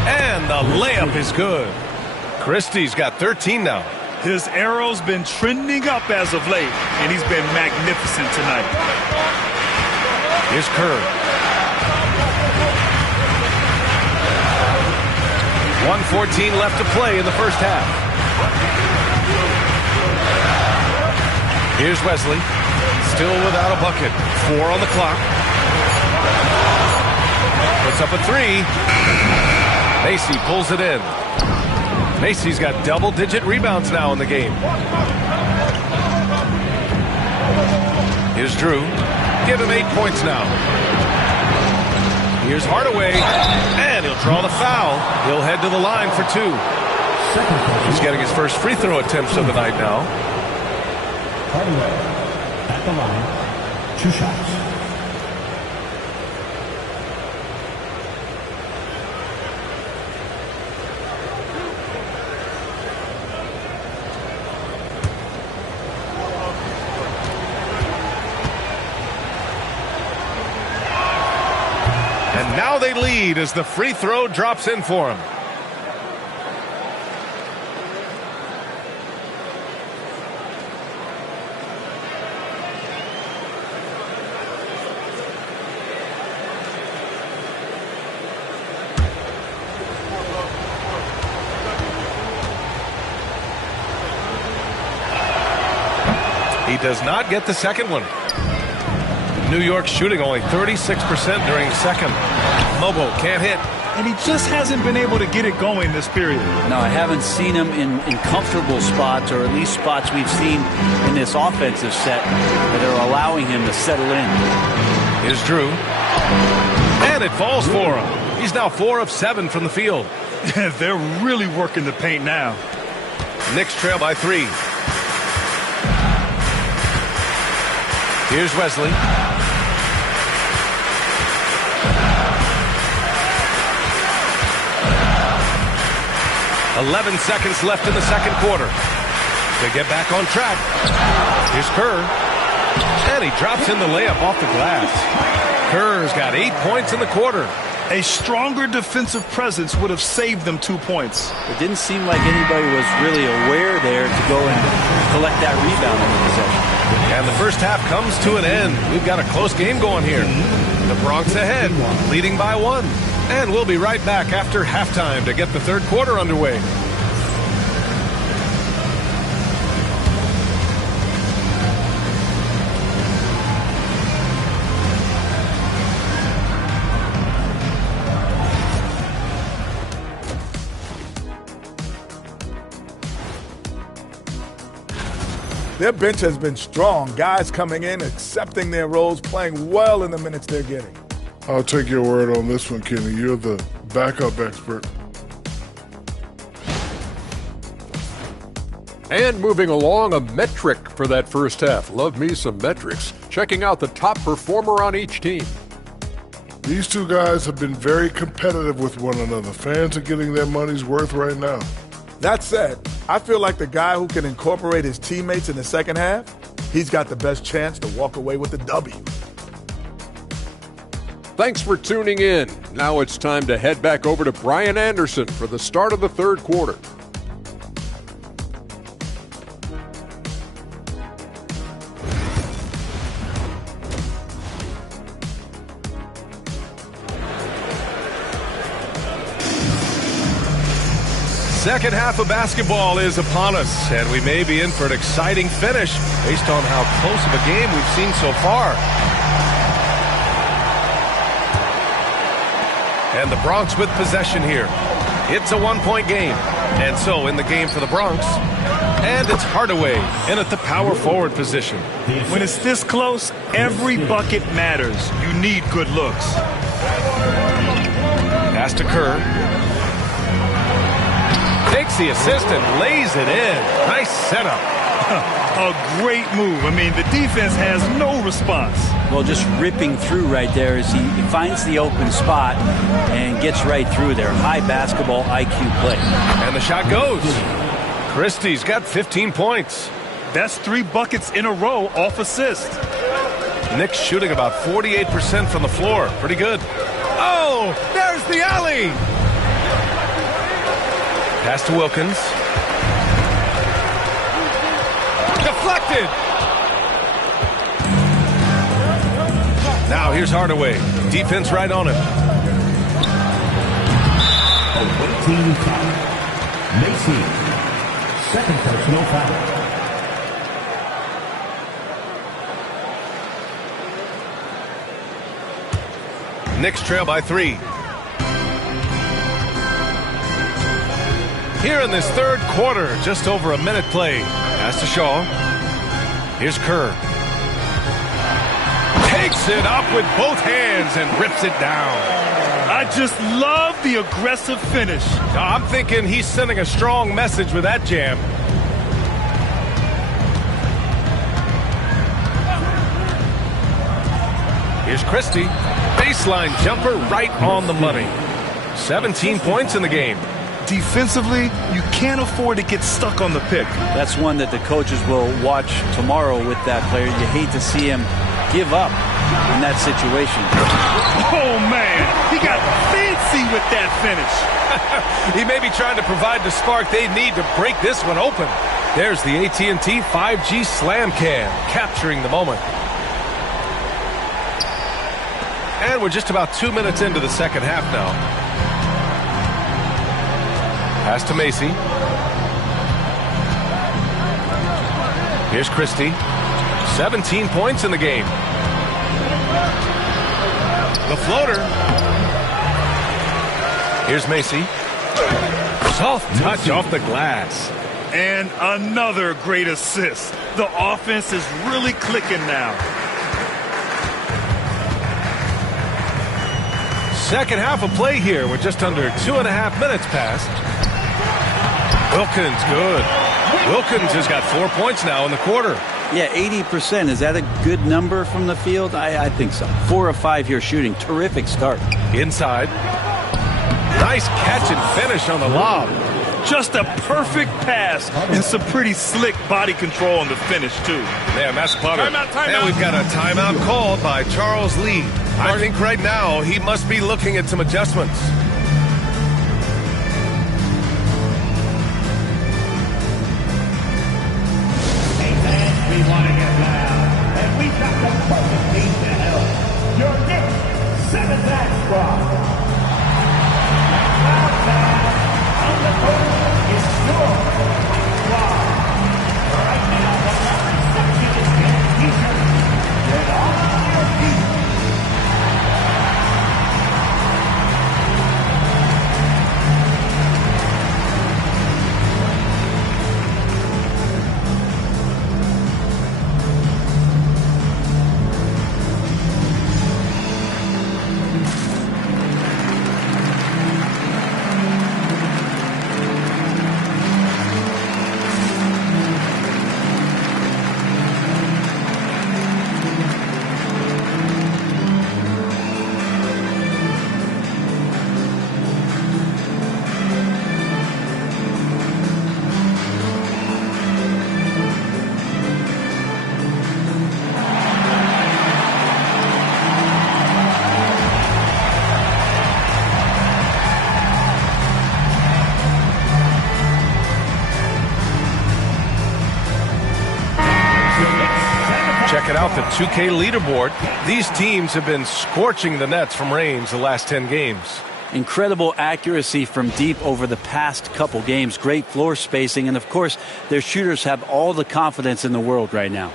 And the layup is good. Christie's got 13 now. His arrow's been trending up as of late, and he's been magnificent tonight. Here's Kerr. 1:14 left to play in the first half. Here's Wesley. Still without a bucket. 4 on the clock. Puts up a 3. Macy pulls it in. Macy's got double-digit rebounds now in the game. Here's Drew. Give him 8 points now. Here's Hardaway, and he'll draw the foul. He'll head to the line for 2. Second question. He's getting his first free throw attempts of the night now. Hardaway at the line. 2 shots. And now they lead as the free throw drops in for him. He does not get the second one. New York shooting only 36% during second. Mobo can't hit. And he just hasn't been able to get it going this period. No, I haven't seen him in comfortable spots, or at least spots we've seen in this offensive set that are allowing him to settle in. Here's Drew. And it falls for him. He's now 4 of 7 from the field. They're really working the paint now. Knicks trail by 3. Here's Wesley. 11 seconds left in the second quarter. To get back on track. Here's Kerr. And he drops in the layup off the glass. Kerr's got 8 points in the quarter. A stronger defensive presence would have saved them 2 points. It didn't seem like anybody was really aware there to go and collect that rebound in the possession. And the first half comes to an end. We've got a close game going here. The Bronx ahead, leading by 1. And we'll be right back after halftime to get the third quarter underway. Their bench has been strong. Guys coming in, accepting their roles, playing well in the minutes they're getting. I'll take your word on this one, Kenny. You're the backup expert. And moving along, a metric for that first half. Love me some metrics. Checking out the top performer on each team. These two guys have been very competitive with one another. Fans are getting their money's worth right now. That said, I feel like the guy who can incorporate his teammates in the second half, he's got the best chance to walk away with the W. Thanks for tuning in. Now it's time to head back over to Brian Anderson for the start of the third quarter. Second half of basketball is upon us, and we may be in for an exciting finish based on how close of a game we've seen so far. And the Bronx with possession here. It's a 1-point game. And so in the game for the Bronx, and it's Hardaway in at the power forward position. When it's this close, every bucket matters. You need good looks. Pass to Kerr. Takes the assist and lays it in. Nice setup. A great move. I mean, the defense has no response. Well, just ripping through right there as he finds the open spot and gets right through there. High basketball IQ play. And the shot goes. Christie's got 15 points. That's 3 buckets in a row off assist. Knicks shooting about 48% from the floor. Pretty good. Oh, there's the alley. Pass to Wilkins. Deflected. Now here's Hardaway. Defense right on him. A 18 foul. Macy. Second personal foul. Knicks trail by 3. Here in this third quarter, just over a minute play. Pass to Shaw. Here's Kerr. Takes it up with both hands and rips it down. I just love the aggressive finish. I'm thinking he's sending a strong message with that jam. Here's Christie. Baseline jumper right on the money. 17 points in the game. Defensively, you can't afford to get stuck on the pick. That's one that the coaches will watch tomorrow with that player. You hate to see him give up in that situation. Oh, man. He got fancy with that finish. He may be trying to provide the spark they need to break this one open. There's the AT&T 5G Slam Cam, capturing the moment. And we're just about 2 minutes into the second half now. Pass to Macy. Here's Christie. 17 points in the game. The floater. Here's Macy. Soft touch off the glass. And another great assist. The offense is really clicking now. Second half of play here. We're just under 2.5 minutes past. Wilkins, good. Wilkins has got 4 points now in the quarter. Yeah, 80%. Is that a good number from the field? I think so. 4 of 5 here shooting. Terrific start. Inside. Nice catch and finish on the lob. Just a perfect pass and some pretty slick body control on the finish, too. Man, that's butter. Timeout. And we've got a timeout called by Charles Lee. I think right now he must be looking at some adjustments. Hey fans, we want to get loud, and we've got the perfect team to help. Your Knicks 7th squad. Loud fans, on the court is your squad. Right now, the reception is getting t-shirts. Get on your feet. Checking out the 2K leaderboard. These teams have been scorching the nets from range the last 10 games. Incredible accuracy from deep over the past couple games. Great floor spacing. And, of course, their shooters have all the confidence in the world right now.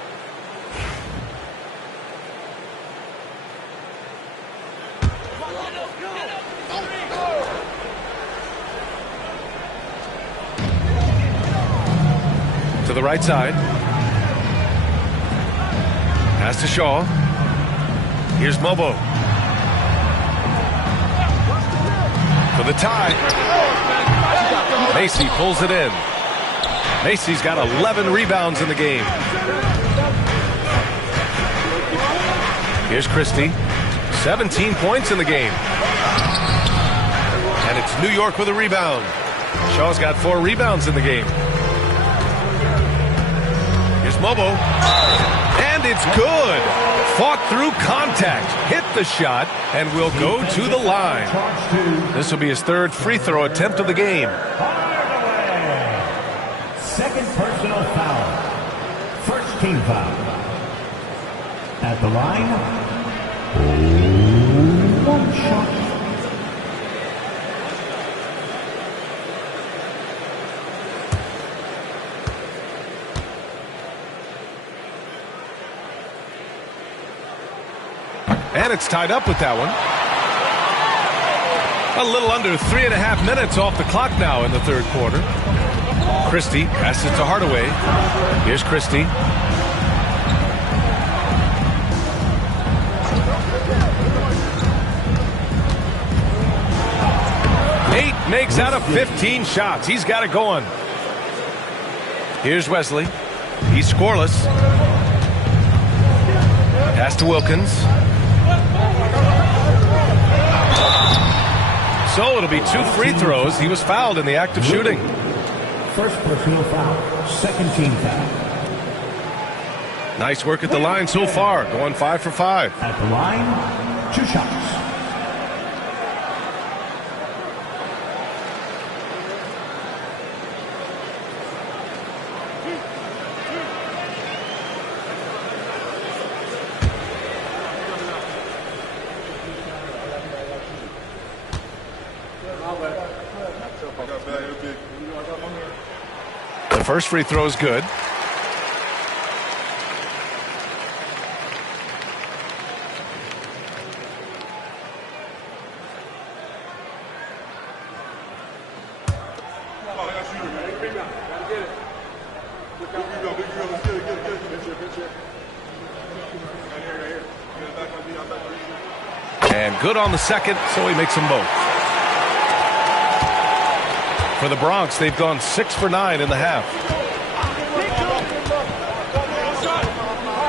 To the right side. Pass to Shaw. Here's Mobo. For the tie. Macy pulls it in. Macy's got 11 rebounds in the game. Here's Christie. 17 points in the game. And it's New York with a rebound. Shaw's got 4 rebounds in the game. Here's Mobo. And it's good. Fought through contact, hit the shot, and will go to the line. This will be his 3rd free throw attempt of the game. Second personal foul. First team foul. At the line, 1 shot. And it's tied up with that one. A little under 3.5 minutes off the clock now in the 3rd quarter. Christie passes to Hardaway. Here's Christie. makes out of 15 shots. He's got it going. Here's Wesley. He's scoreless. Pass to Wilkins. So it'll be 2 free throws. He was fouled in the act of shooting. First personal foul. Second team foul. Nice work at the line so far. Going 5 for 5. At the line, 2 shots. The first free throw is good. And good on the second, so he makes them both. For the Bronx, they've gone 6 for 9 in the half.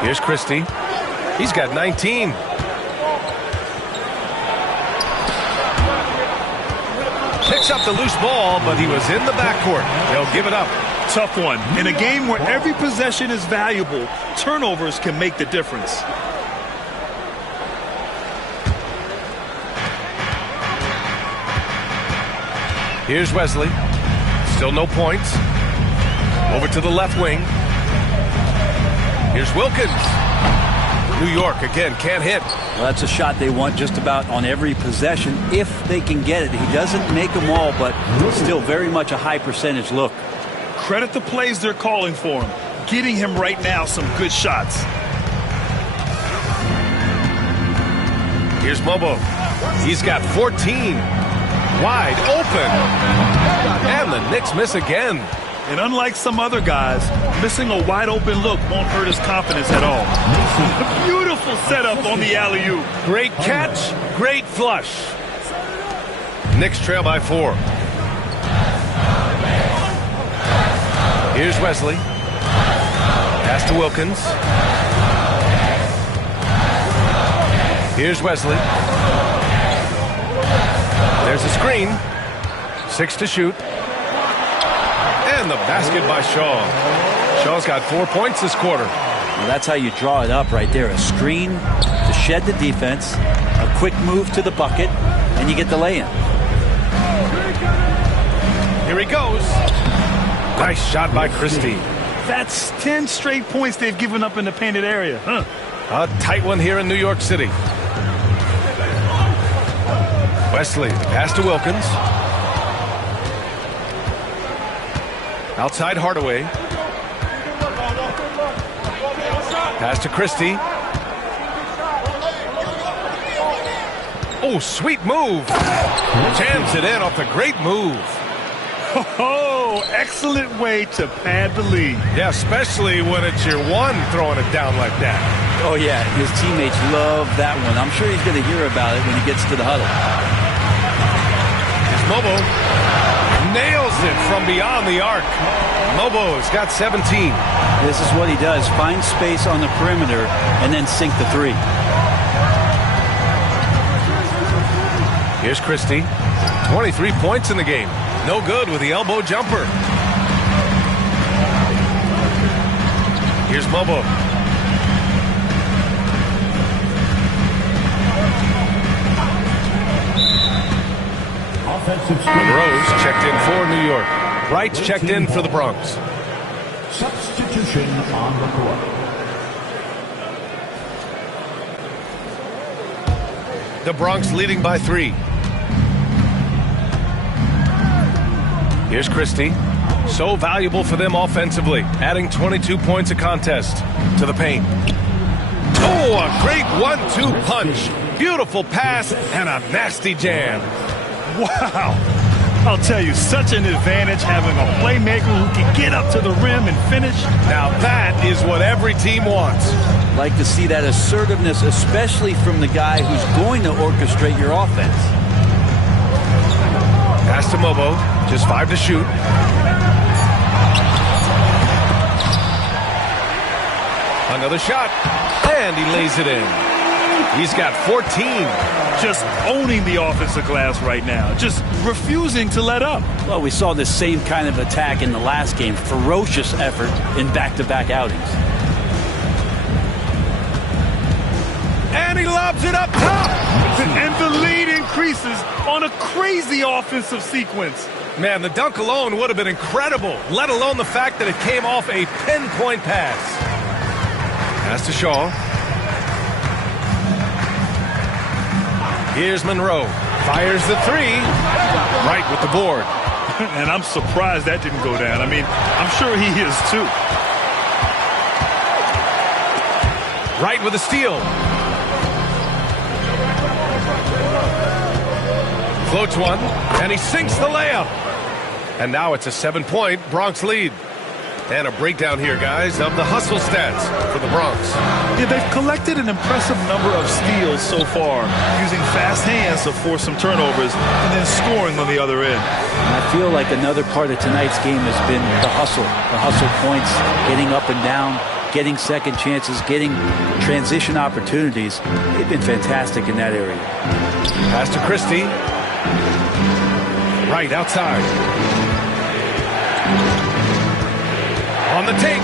Here's Christie. He's got 19. Picks up the loose ball, but he was in the backcourt. They'll give it up. Tough one. In a game where every possession is valuable, turnovers can make the difference. Here's Wesley. Still no points. Over to the left wing. Here's Wilkins. New York again can't hit. Well, that's a shot they want just about on every possession if they can get it. He doesn't make them all, but still very much a high percentage look. Credit the plays they're calling for him. Getting him right now some good shots. Here's Mobo. He's got 14. Wide open. And the Knicks miss again. And unlike some other guys, missing a wide open look won't hurt his confidence at all. Beautiful setup on the alley-oop. Great catch, great flush. Knicks trail by 4. Here's Wesley. Pass to Wilkins. Here's Wesley. There's a screen. 6 to shoot. And the basket by Shaw. Shaw's got 4 points this quarter. Well, that's how you draw it up right there. A screen to shed the defense, a quick move to the bucket, and you get the lay-in. Here he goes. Nice shot by Christie. That's 10 straight points they've given up in the painted area. A tight one here in New York City. Wesley, the pass to Wilkins. Outside Hardaway. Pass to Christie. Oh, sweet move. Jams it in off the great move. Oh, excellent way to pad the lead. Yeah, especially when it's your one throwing it down like that. Oh, yeah, his teammates love that one. I'm sure he's going to hear about it when he gets to the huddle. It's Mobo. Nails it from beyond the arc. Mobo's got 17. This is what he does. Find space on the perimeter and then sink the 3. Here's Christie. 23 points in the game. No good with the elbow jumper. Here's Mobo. Monroe's checked in for New York. Wright's checked in for the Bronx. Substitution on the court. The Bronx leading by 3. Here's Christie. So valuable for them offensively, adding 22 points a contest to the paint. Oh, a great 1-2 punch. Beautiful pass and a nasty jam. Wow. I'll tell you, such an advantage having a playmaker who can get up to the rim and finish. Now that is what every team wants. Like to see that assertiveness, especially from the guy who's going to orchestrate your offense. Pass to Mobo. Just 5 to shoot. Another shot. And he lays it in. He's got 14. Just owning the offensive glass right now. Just refusing to let up. Well, we saw the same kind of attack in the last game. Ferocious effort in back-to-back outings. And he lobs it up top. And the lead increases on a crazy offensive sequence. Man, the dunk alone would have been incredible, let alone the fact that it came off a pinpoint pass. Pass to Shaw. Here's Monroe. Fires the 3. Right with the board. And I'm surprised that didn't go down. I mean, I'm sure he is too. Right with a steal. Floats one, and he sinks the layup. And now it's a 7-point Bronx lead. And a breakdown here, guys, of the hustle stats for the Bronx. Yeah, they've collected an impressive number of steals so far, using fast hands to force some turnovers and then scoring on the other end. And I feel like another part of tonight's game has been the hustle points, getting up and down, getting second chances, getting transition opportunities. They've been fantastic in that area. Pass to Christie. Right outside. On the take.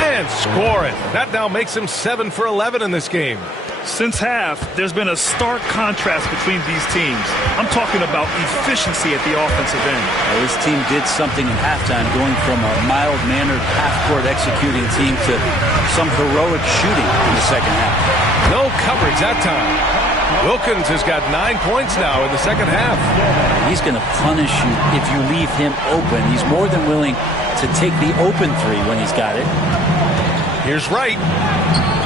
And score it. That now makes him 7 for 11 in this game. Since half, there's been a stark contrast between these teams. I'm talking about efficiency at the offensive end. Well, this team did something in halftime, going from a mild-mannered half-court executing team to some heroic shooting in the second half. No coverage that time. Wilkins has got 9 points now in the second half. He's going to punish you if you leave him open. He's more than willing to take the open 3 when he's got it. Here's Wright.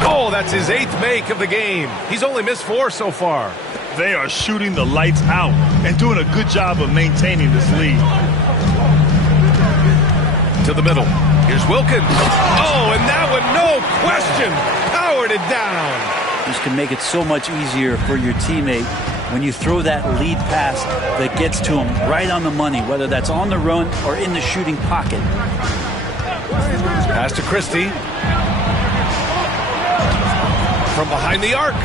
Oh, that's his 8th make of the game. He's only missed 4 so far. They are shooting the lights out and doing a good job of maintaining this lead. To the middle. Here's Wilkins. Oh, and that one, no question, powered it down. This can make it so much easier for your teammate when you throw that lead pass that gets to him right on the money, whether that's on the run or in the shooting pocket. Pass to Christie. From behind the arc.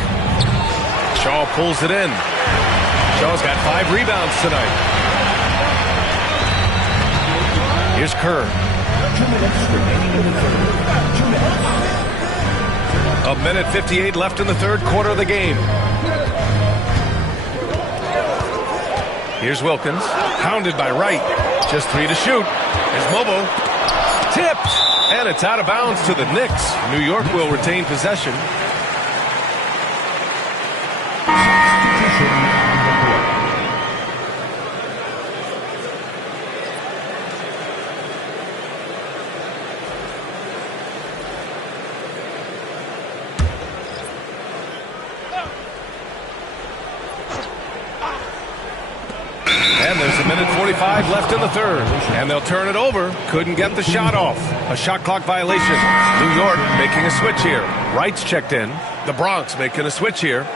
Shaw pulls it in. Shaw's got 5 rebounds tonight. Here's Kerr. 2 minutes remaining in the third. 2 minutes. A minute 58 left in the third quarter of the game. Here's Wilkins. Hounded by Wright. Just 3 to shoot. Here's Mobo. Tipped. And it's out of bounds to the Knicks. New York will retain possession. And there's a minute 45 left in the third. And they'll turn it over. Couldn't get the shot off. A shot clock violation. New York making a switch here. Wright's checked in. The Bronx making a switch here.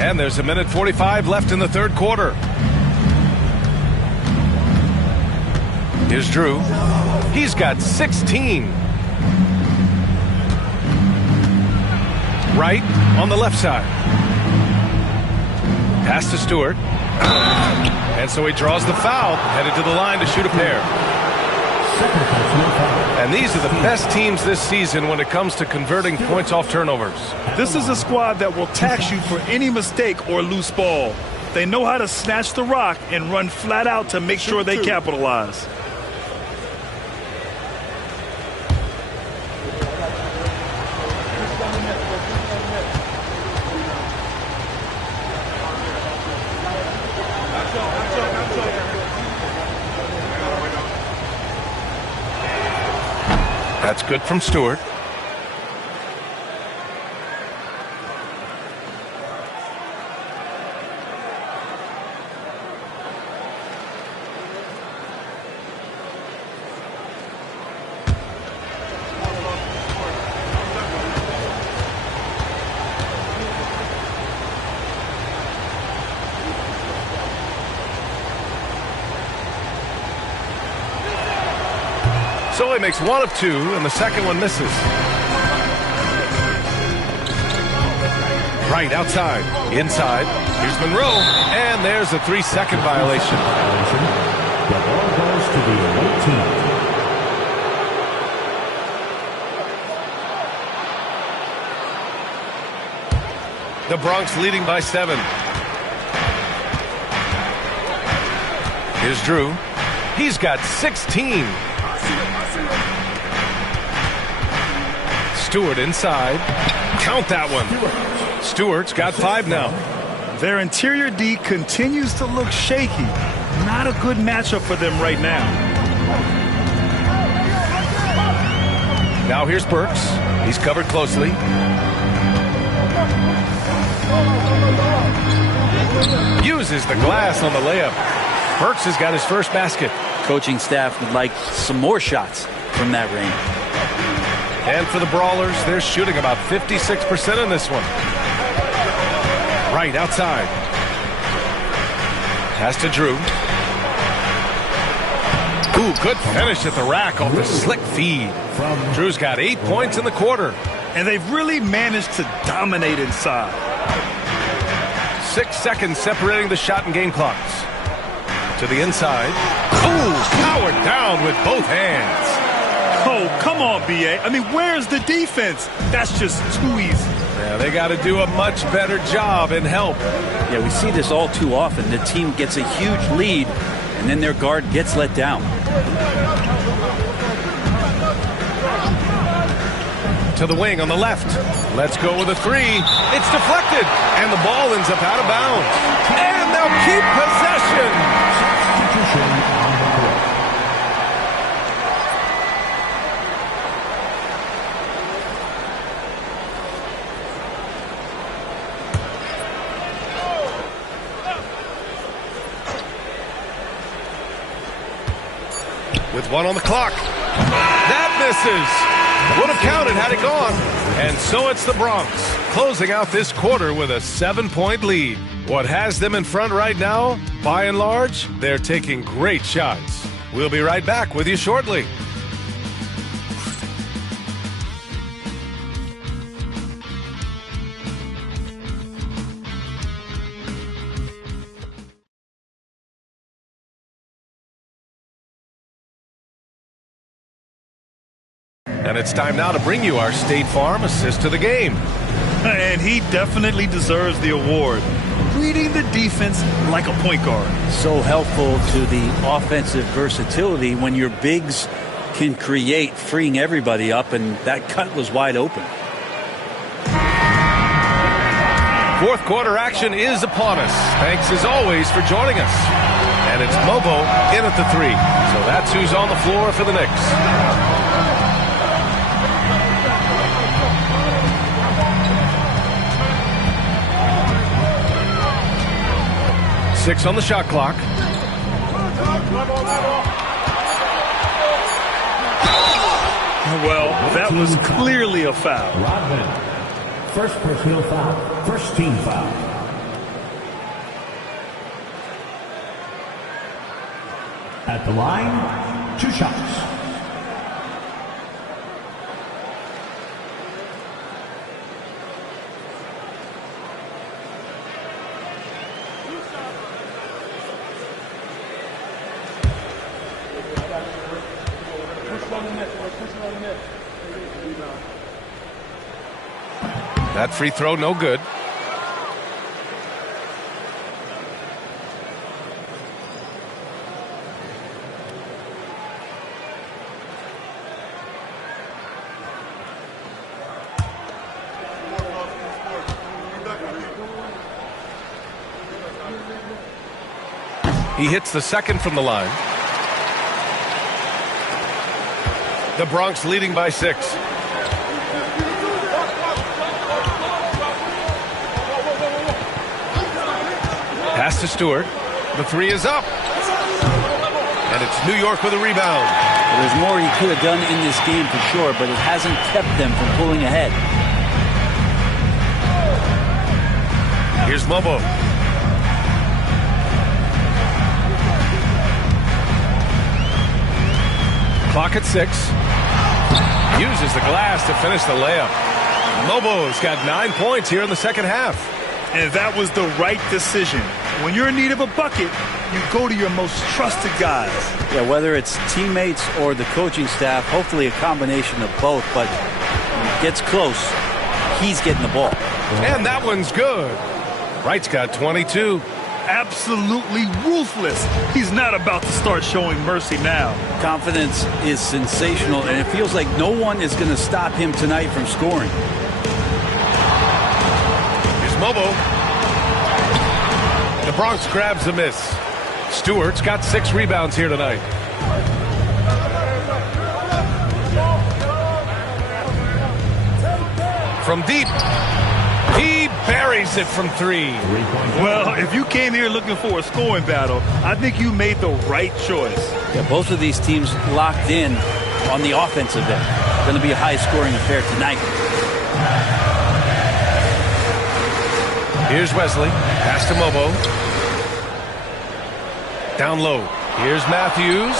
And there's a minute 45 left in the third quarter. Here's Drew. He's got 16. Right on the left side. Pass to Stewart. And so he draws the foul, headed to the line to shoot a pair. And these are the best teams this season when it comes to converting points off turnovers. This is a squad that will tax you for any mistake or loose ball. They know how to snatch the rock and run flat out to make sure they capitalize. That's good from Stewart. So he makes one of two, and the second one misses. Right outside, inside. Here's Monroe, and there's a 3-second violation. The ball goes to the away team. The Bronx leading by 7. Here's Drew. He's got 16. Stewart inside. Count that one. Stewart's got 5 now. Their interior D continues to look shaky. Not a good matchup for them right now. Now here's Burks. He's covered closely. Uses the glass on the layup. Burks has got his first basket. Coaching staff would like some more shots from that range. And for the Brawlers, they're shooting about 56% in this one. Right outside. Pass to Drew. Ooh, good finish at the rack off the slick feed. Drew's got 8 points in the quarter. And they've really managed to dominate inside. 6 seconds separating the shot and game clocks. To the inside. Ooh, powered down with both hands. Oh, come on, B.A. I mean, where's the defense? That's just too easy. Yeah, they got to do a much better job and help. Yeah, we see this all too often. The team gets a huge lead, and then their guard gets let down. To the wing on the left. Let's go with a 3. It's deflected, and the ball ends up out of bounds. And they'll keep possession. With 1 on the clock. That misses. Would have counted had it gone. And so it's the Bronx closing out this quarter with a 7-point lead. What has them in front right now? By and large, they're taking great shots. We'll be right back with you shortly. And it's time now to bring you our State Farm assist to the game. And he definitely deserves the award. Reading the defense like a point guard. So helpful to the offensive versatility when your bigs can create, freeing everybody up, and that cut was wide open. Fourth quarter action is upon us. Thanks as always for joining us. And it's Mobo in at the 3. So that's who's on the floor for the Knicks. 6 on the shot clock. Well, that was clearly a foul. Rodman, first personal foul, first team foul. At the line, 2 shots. That free throw, no good. He hits the second from the line. The Bronx leading by 6. Pass to Stewart. The 3 is up. And it's New York with a rebound. Well, there's more he could have done in this game for sure, but it hasn't kept them from pulling ahead. Here's Mobo. Clock at 6. Uses the glass to finish the layup. Mobo's got 9 points here in the second half. And that was the right decision. When you're in need of a bucket, you go to your most trusted guys. Yeah, whether it's teammates or the coaching staff, hopefully a combination of both. But when it gets close, he's getting the ball. And that one's good. Wright's got 22. Absolutely ruthless. He's not about to start showing mercy now. Confidence is sensational, and it feels like no one is going to stop him tonight from scoring. Here's Mobo. The Bronx grabs the miss. Stewart's got 6 rebounds here tonight. From deep. He buries it from 3. Well, if you came here looking for a scoring battle, I think you made the right choice. Yeah, both of these teams locked in on the offensive end. Going to be a high-scoring affair tonight. Here's Wesley. Pass to Mobo. Down low. Here's Matthews.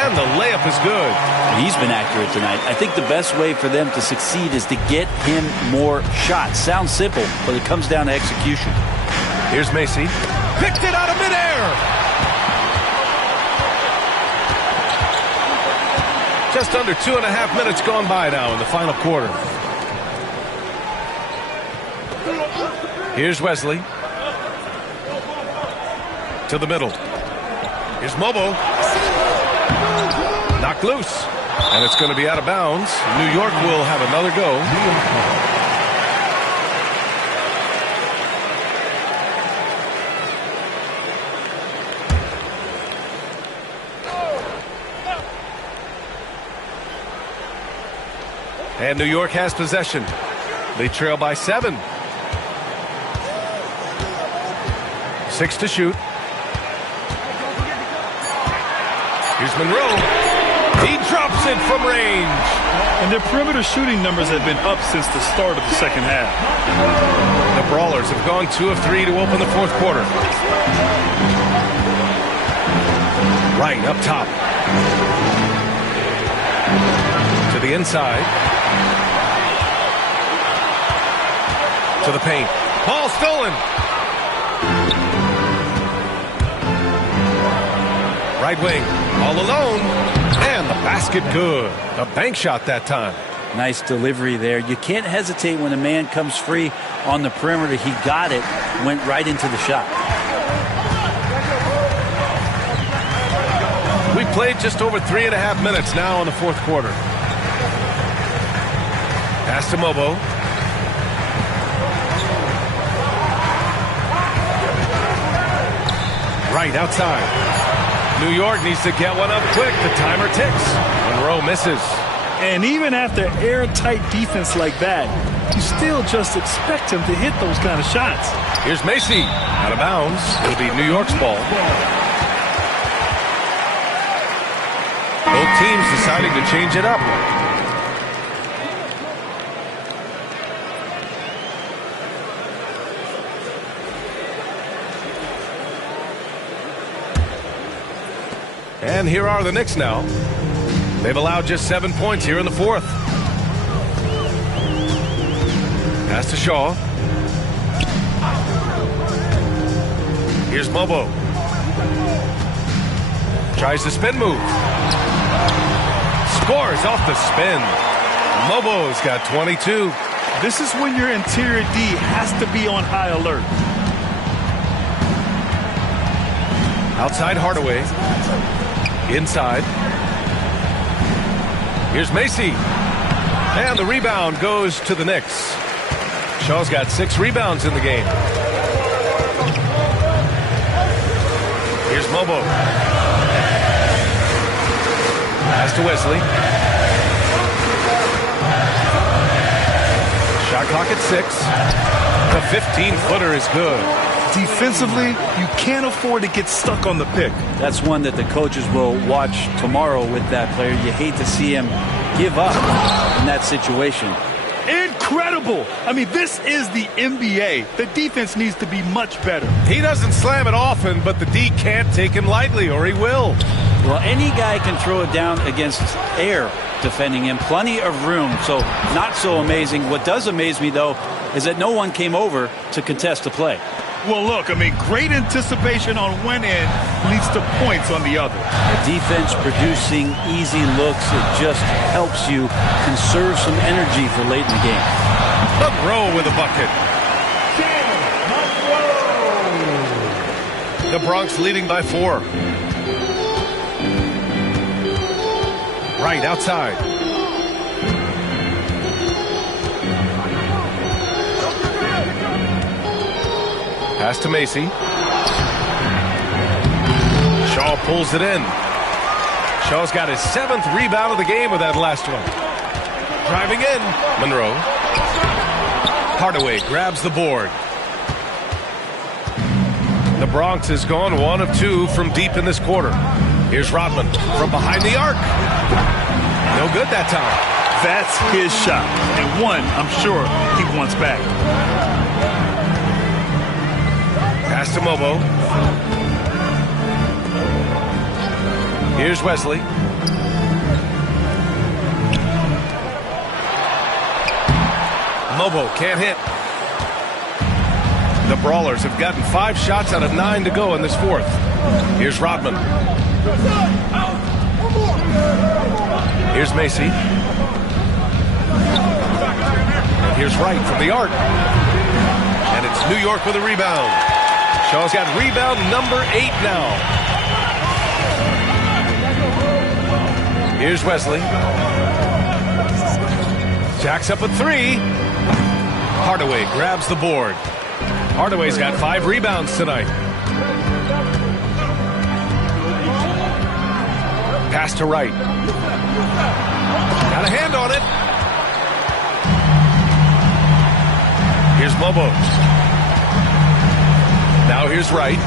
And the layup is good. He's been accurate tonight. I think the best way for them to succeed is to get him more shots. Sounds simple, but it comes down to execution. Here's Macy. Picked it out of midair. Just under 2.5 minutes gone by now in the final quarter. Here's Wesley. To the middle. Here's Mobo. Knocked loose. And it's going to be out of bounds. New York will have another go. And New York has possession. They trail by 7. 6 to shoot. Here's Monroe. He drops it from range. And their perimeter shooting numbers have been up since the start of the second half. The Brawlers have gone 2 of 3 to open the fourth quarter. Right up top. To the inside. To the paint. Ball stolen. Right wing, all alone, and the basket good. A bank shot that time. Nice delivery there. You can't hesitate when a man comes free on the perimeter. He got it, went right into the shot. We played just over 3.5 minutes now in the fourth quarter. Pass to Mobo. Right outside. New York needs to get one up quick. The timer ticks. Monroe misses. And even after airtight defense like that, you still just expect him to hit those kind of shots. Here's Macy. Out of bounds. It'll be New York's ball. Both teams deciding to change it up. And here are the Knicks now. They've allowed just 7 points here in the fourth. Pass to Shaw. Here's Mobo. Tries the spin move. Scores off the spin. Mobo's got 22. This is when your interior D has to be on high alert. Outside Hardaway. Inside. Here's Macy. And the rebound goes to the Knicks. Shaw's got 6 rebounds in the game. Here's Mobo. Pass to Wesley. Shot clock at 6. The 15-footer is good. Defensively, you can't afford to get stuck on the pick. That's one that the coaches will watch tomorrow with that player. You hate to see him give up in that situation. Incredible! I mean, this is the NBA. The defense needs to be much better. He doesn't slam it often, but the D can't take him lightly, or he will. Well, any guy can throw it down against air defending him. Plenty of room, so not so amazing. What does amaze me, though, is that no one came over to contest the play. Well, look, I mean, great anticipation on one end leads to points on the other. The defense producing easy looks, it just helps you conserve some energy for late in the game. Monroe with a bucket. The Bronx leading by 4. Right outside. Pass to Macy. Shaw pulls it in. Shaw's got his 7th rebound of the game with that last one. Driving in. Monroe. Hardaway grabs the board. The Bronx has gone 1 of 2 from deep in this quarter. Here's Rodman from behind the arc. No good that time. That's his shot, and one I'm sure he wants back. Pass to Mobo. Here's Wesley. Mobo can't hit. The Brawlers have gotten 5 shots out of 9 to go in this 4th. Here's Rodman. Here's Macy. And here's Wright from the arc. And it's New York with a rebound. Shaw's got rebound number 8 now. Here's Wesley. Jacks up a 3. Hardaway grabs the board. Hardaway's got 5 rebounds tonight. Pass to Wright. Got a hand on it. Here's Mobo. Now here's Wright.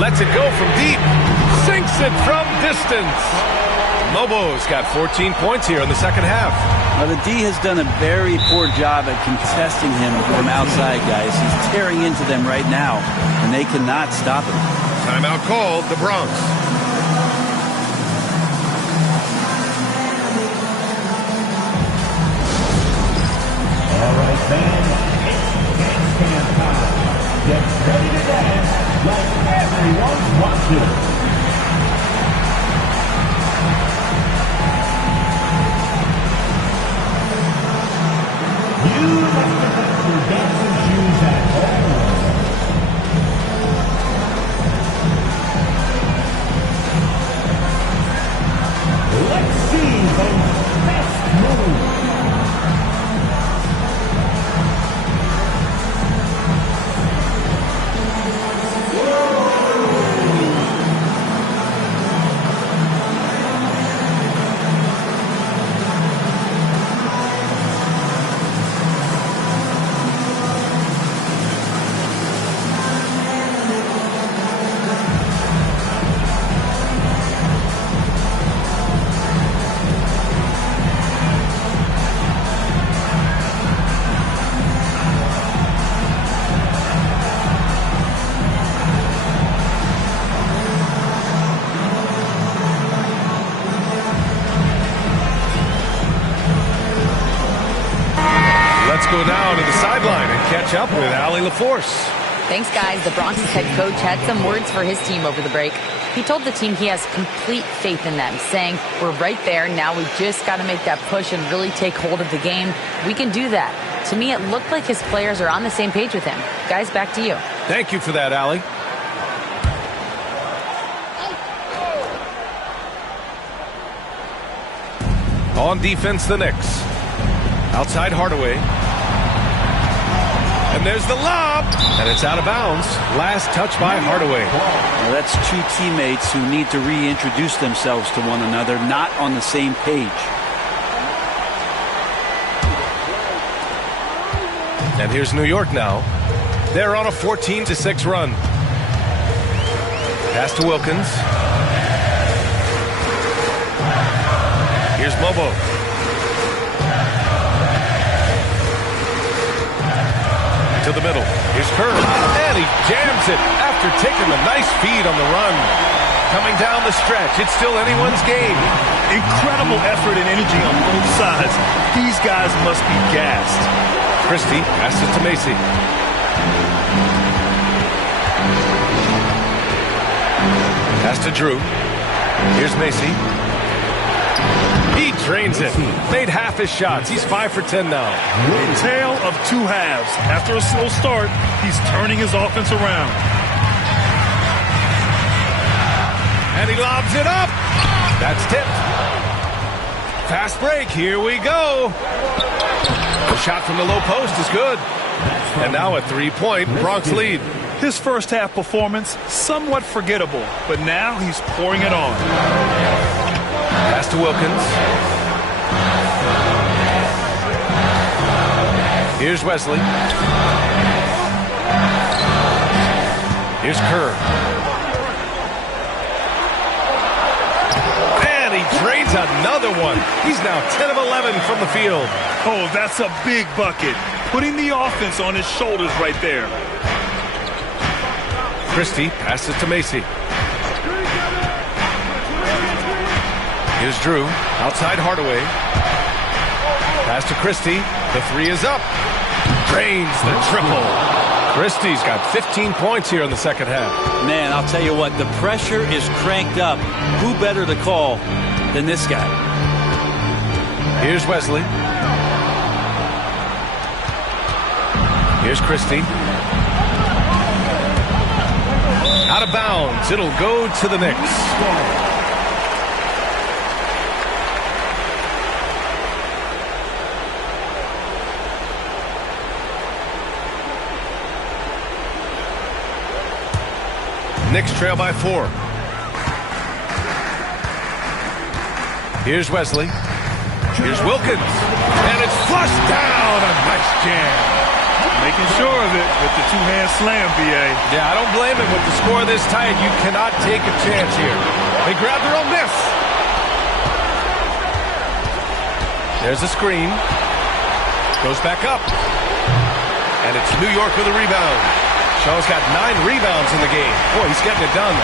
Lets it go from deep. Sinks it from distance. Mobo's got 14 points here in the second half. Well, the D has done a very poor job at contesting him from outside, guys. He's tearing into them right now, and they cannot stop him. Timeout called, the Bronx. All right, fans, it's dance time. Get ready to dance like everyone's watching. You must have left your dancing shoes at home. Let's see those best moves. Go down to the sideline and catch up with Allie LaForce. Thanks, guys. The Bronx's head coach had some words for his team over the break. He told the team he has complete faith in them, saying, we're right there. Now we just got to make that push and really take hold of the game. We can do that. To me, it looked like his players are on the same page with him. Guys, back to you. Thank you for that, Allie. On defense, the Knicks. Outside Hardaway. And there's the lob. And it's out of bounds. Last touch by Hardaway. Now that's 2 teammates who need to reintroduce themselves to one another, not on the same page. And here's New York now. They're on a 14-6 run. Pass to Wilkins. Here's Mobo. To the middle. Here's Kerr. And he jams it after taking a nice feed on the run. Coming down the stretch. It's still anyone's game. Incredible effort and energy on both sides. These guys must be gassed. Christie passes to Macy. Pass to Drew. Here's Macy. He drains it. Made half his shots. He's 5 for 10 now. A tale of two halves. After a slow start, he's turning his offense around. And he lobs it up. That's tipped. Fast break. Here we go. The shot from the low post is good. And now a 3-point Bronx lead. His first half performance, somewhat forgettable, but now he's pouring it on. Pass to Wilkins. Here's Wesley. Here's Kerr. And he drains another one. He's now 10 of 11 from the field. Oh, that's a big bucket. Putting the offense on his shoulders right there. Christie passes to Macy. Here's Drew. Outside Hardaway. Pass to Christie. The three is up. Drains the triple. Christie's got 15 points here in the second half. Man, I'll tell you what, the pressure is cranked up. Who better to call than this guy? Here's Wesley. Here's Christie. Out of bounds. It'll go to the Knicks. Knicks trail by 4. Here's Wesley. Here's Wilkins. And it's flushed down. A nice jam. Making sure of it with the two-hand slam, B.A. Yeah, I don't blame him with the score this tight. You cannot take a chance here. They grab their own miss. There's a screen. Goes back up. And it's New York with a rebound. Shaw's got 9 rebounds in the game. Boy, he's getting it done.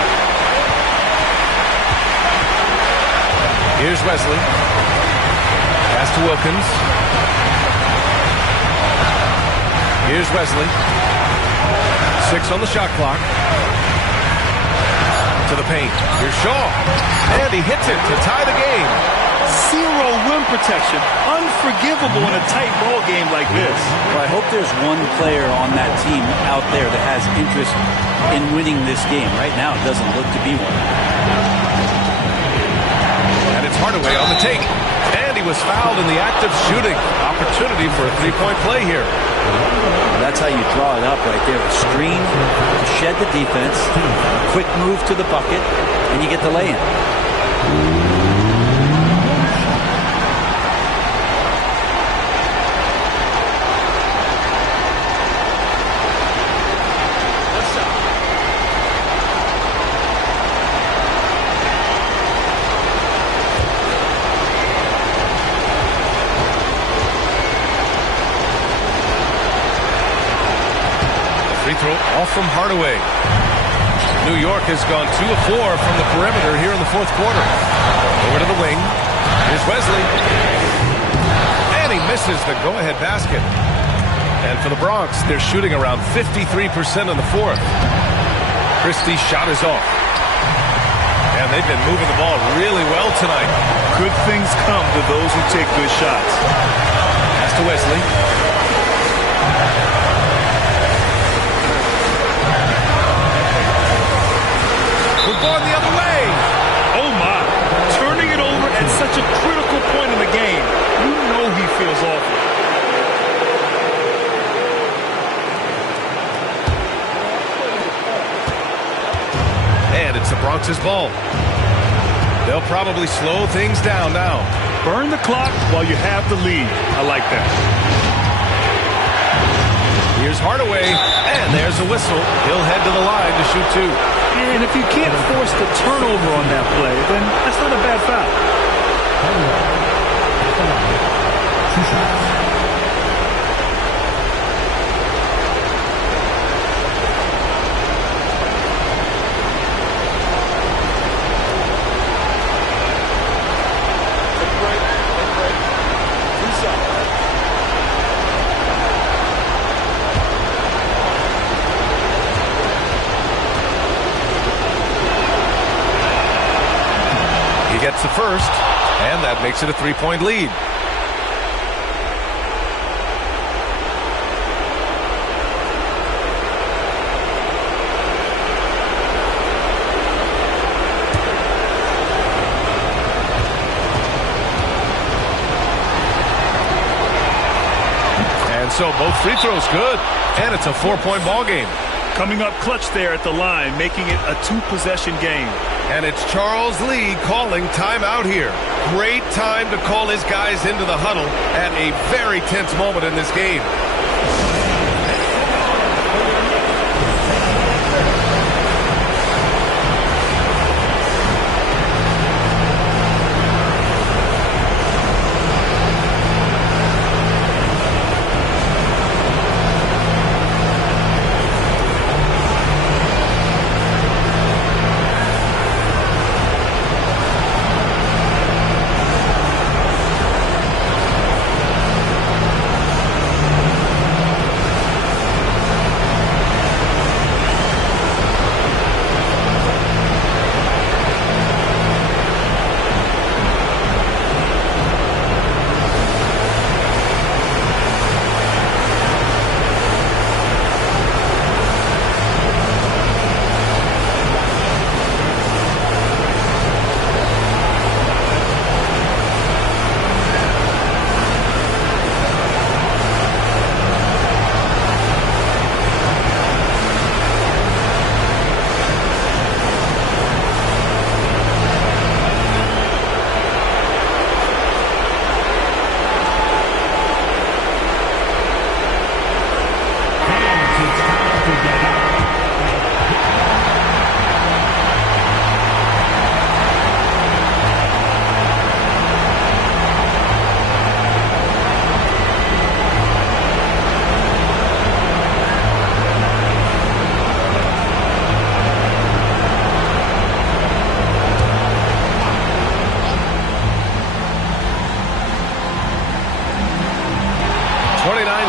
Here's Wesley. Pass to Wilkins. Here's Wesley. 6 on the shot clock. To the paint. Here's Shaw. And he hits it to tie the game. 0 rim protection. Unforgivable in a tight ball game like this. Well, I hope there's one player on that team out there that has interest in winning this game. Right now, it doesn't look to be one. And it's Hardaway on the take. And he was fouled in the act of shooting. Opportunity for a 3-point play here. That's how you draw it up right there. A screen to shed the defense, a quick move to the bucket, and you get the lay-in. Off from Hardaway. New York has gone 2 of 4 from the perimeter here in the fourth quarter. Over to the wing. Here's Wesley. And he misses the go-ahead basket. And for the Bronx, they're shooting around 53% in the fourth. Christie's shot is off. And they've been moving the ball really well tonight. Good things come to those who take good shots. Pass to Wesley. We're going the other way. Oh, my. Turning it over at such a critical point in the game. You know he feels awful. And it's the Bronx's ball. They'll probably slow things down now. Burn the clock while you have the lead. I like that. Here's Hardaway. And there's a whistle. He'll head to the line to shoot 2. And if you can't force the turnover on that play, then that's not a bad foul. He gets the first, and that makes it a 3-point lead. And so both free throws good, and it's a 4-point ball game. Coming up clutch there at the line, making it a 2-possession game. And it's Charles Lee calling timeout here. Great time to call his guys into the huddle at a very tense moment in this game.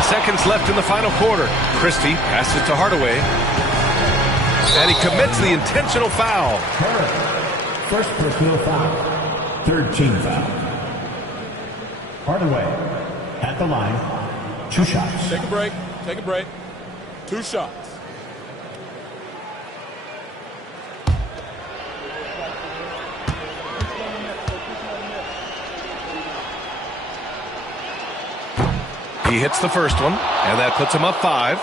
Seconds left in the final quarter. Christie passes to Hardaway. And he commits the intentional foul. First personal foul. Third team foul. Hardaway at the line. 2 shots. Take a break. Take a break. 2 shots. He hits the first one, and that puts him up 5.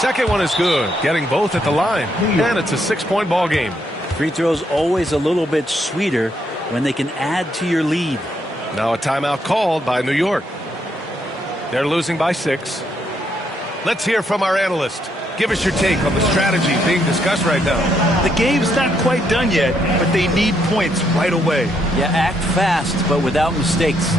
Second one is good, getting both at the line, and it's a 6-point ball game. Free throws always a little bit sweeter when they can add to your lead. Now a timeout called by New York. They're losing by 6. Let's hear from our analyst. Give us your take on the strategy being discussed right now. The game's not quite done yet, but they need points right away. Yeah, act fast, but without mistakes.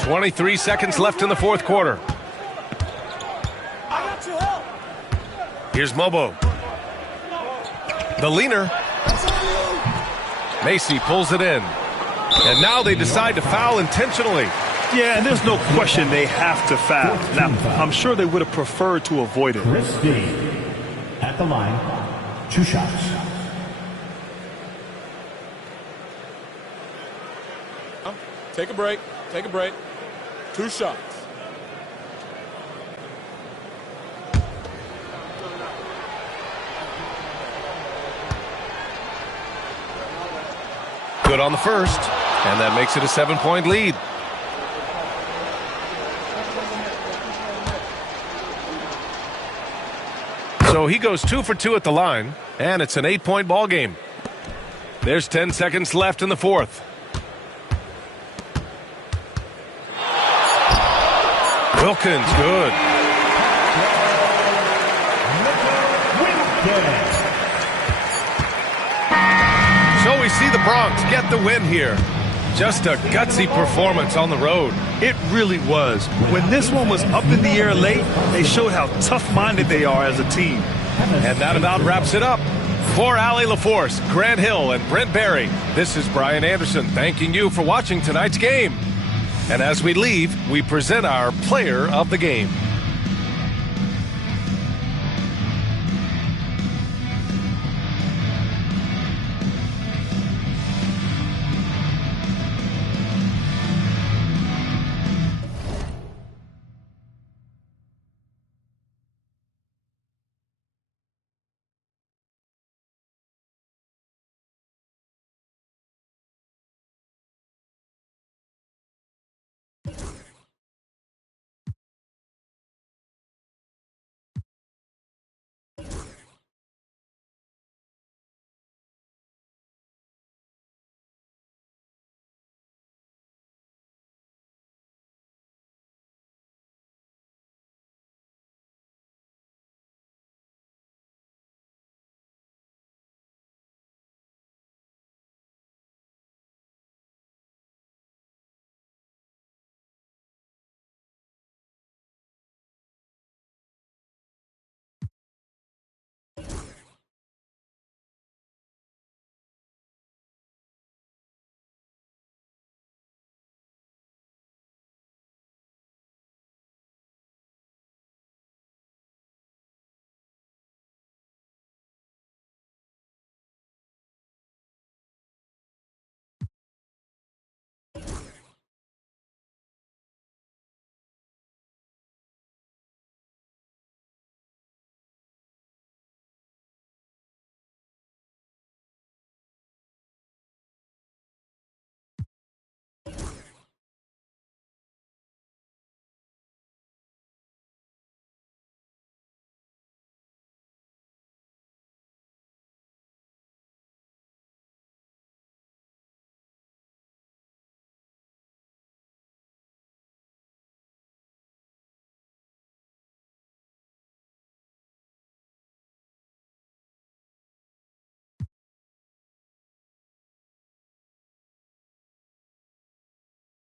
23 seconds left in the fourth quarter. Here's Mobo. The leaner. Macy pulls it in. And now they decide to foul intentionally. Yeah, and there's no question they have to foul. Now, I'm sure they would have preferred to avoid it. Chris D. At the line, 2 shots. Take a break. Take a break. 2 shots. Good on the first, and that makes it a 7-point lead. So he goes 2 for 2 at the line, and it's an 8-point ball game. There's 10 seconds left in the fourth. Wilkins, good. So we see the Bronx get the win here. Just a gutsy performance on the road. It really was. When this one was up in the air late, they showed how tough-minded they are as a team. And that about wraps it up. For Allie LaForce, Grant Hill, and Brent Barry, this is Brian Anderson thanking you for watching tonight's game. And as we leave, we present our player of the game.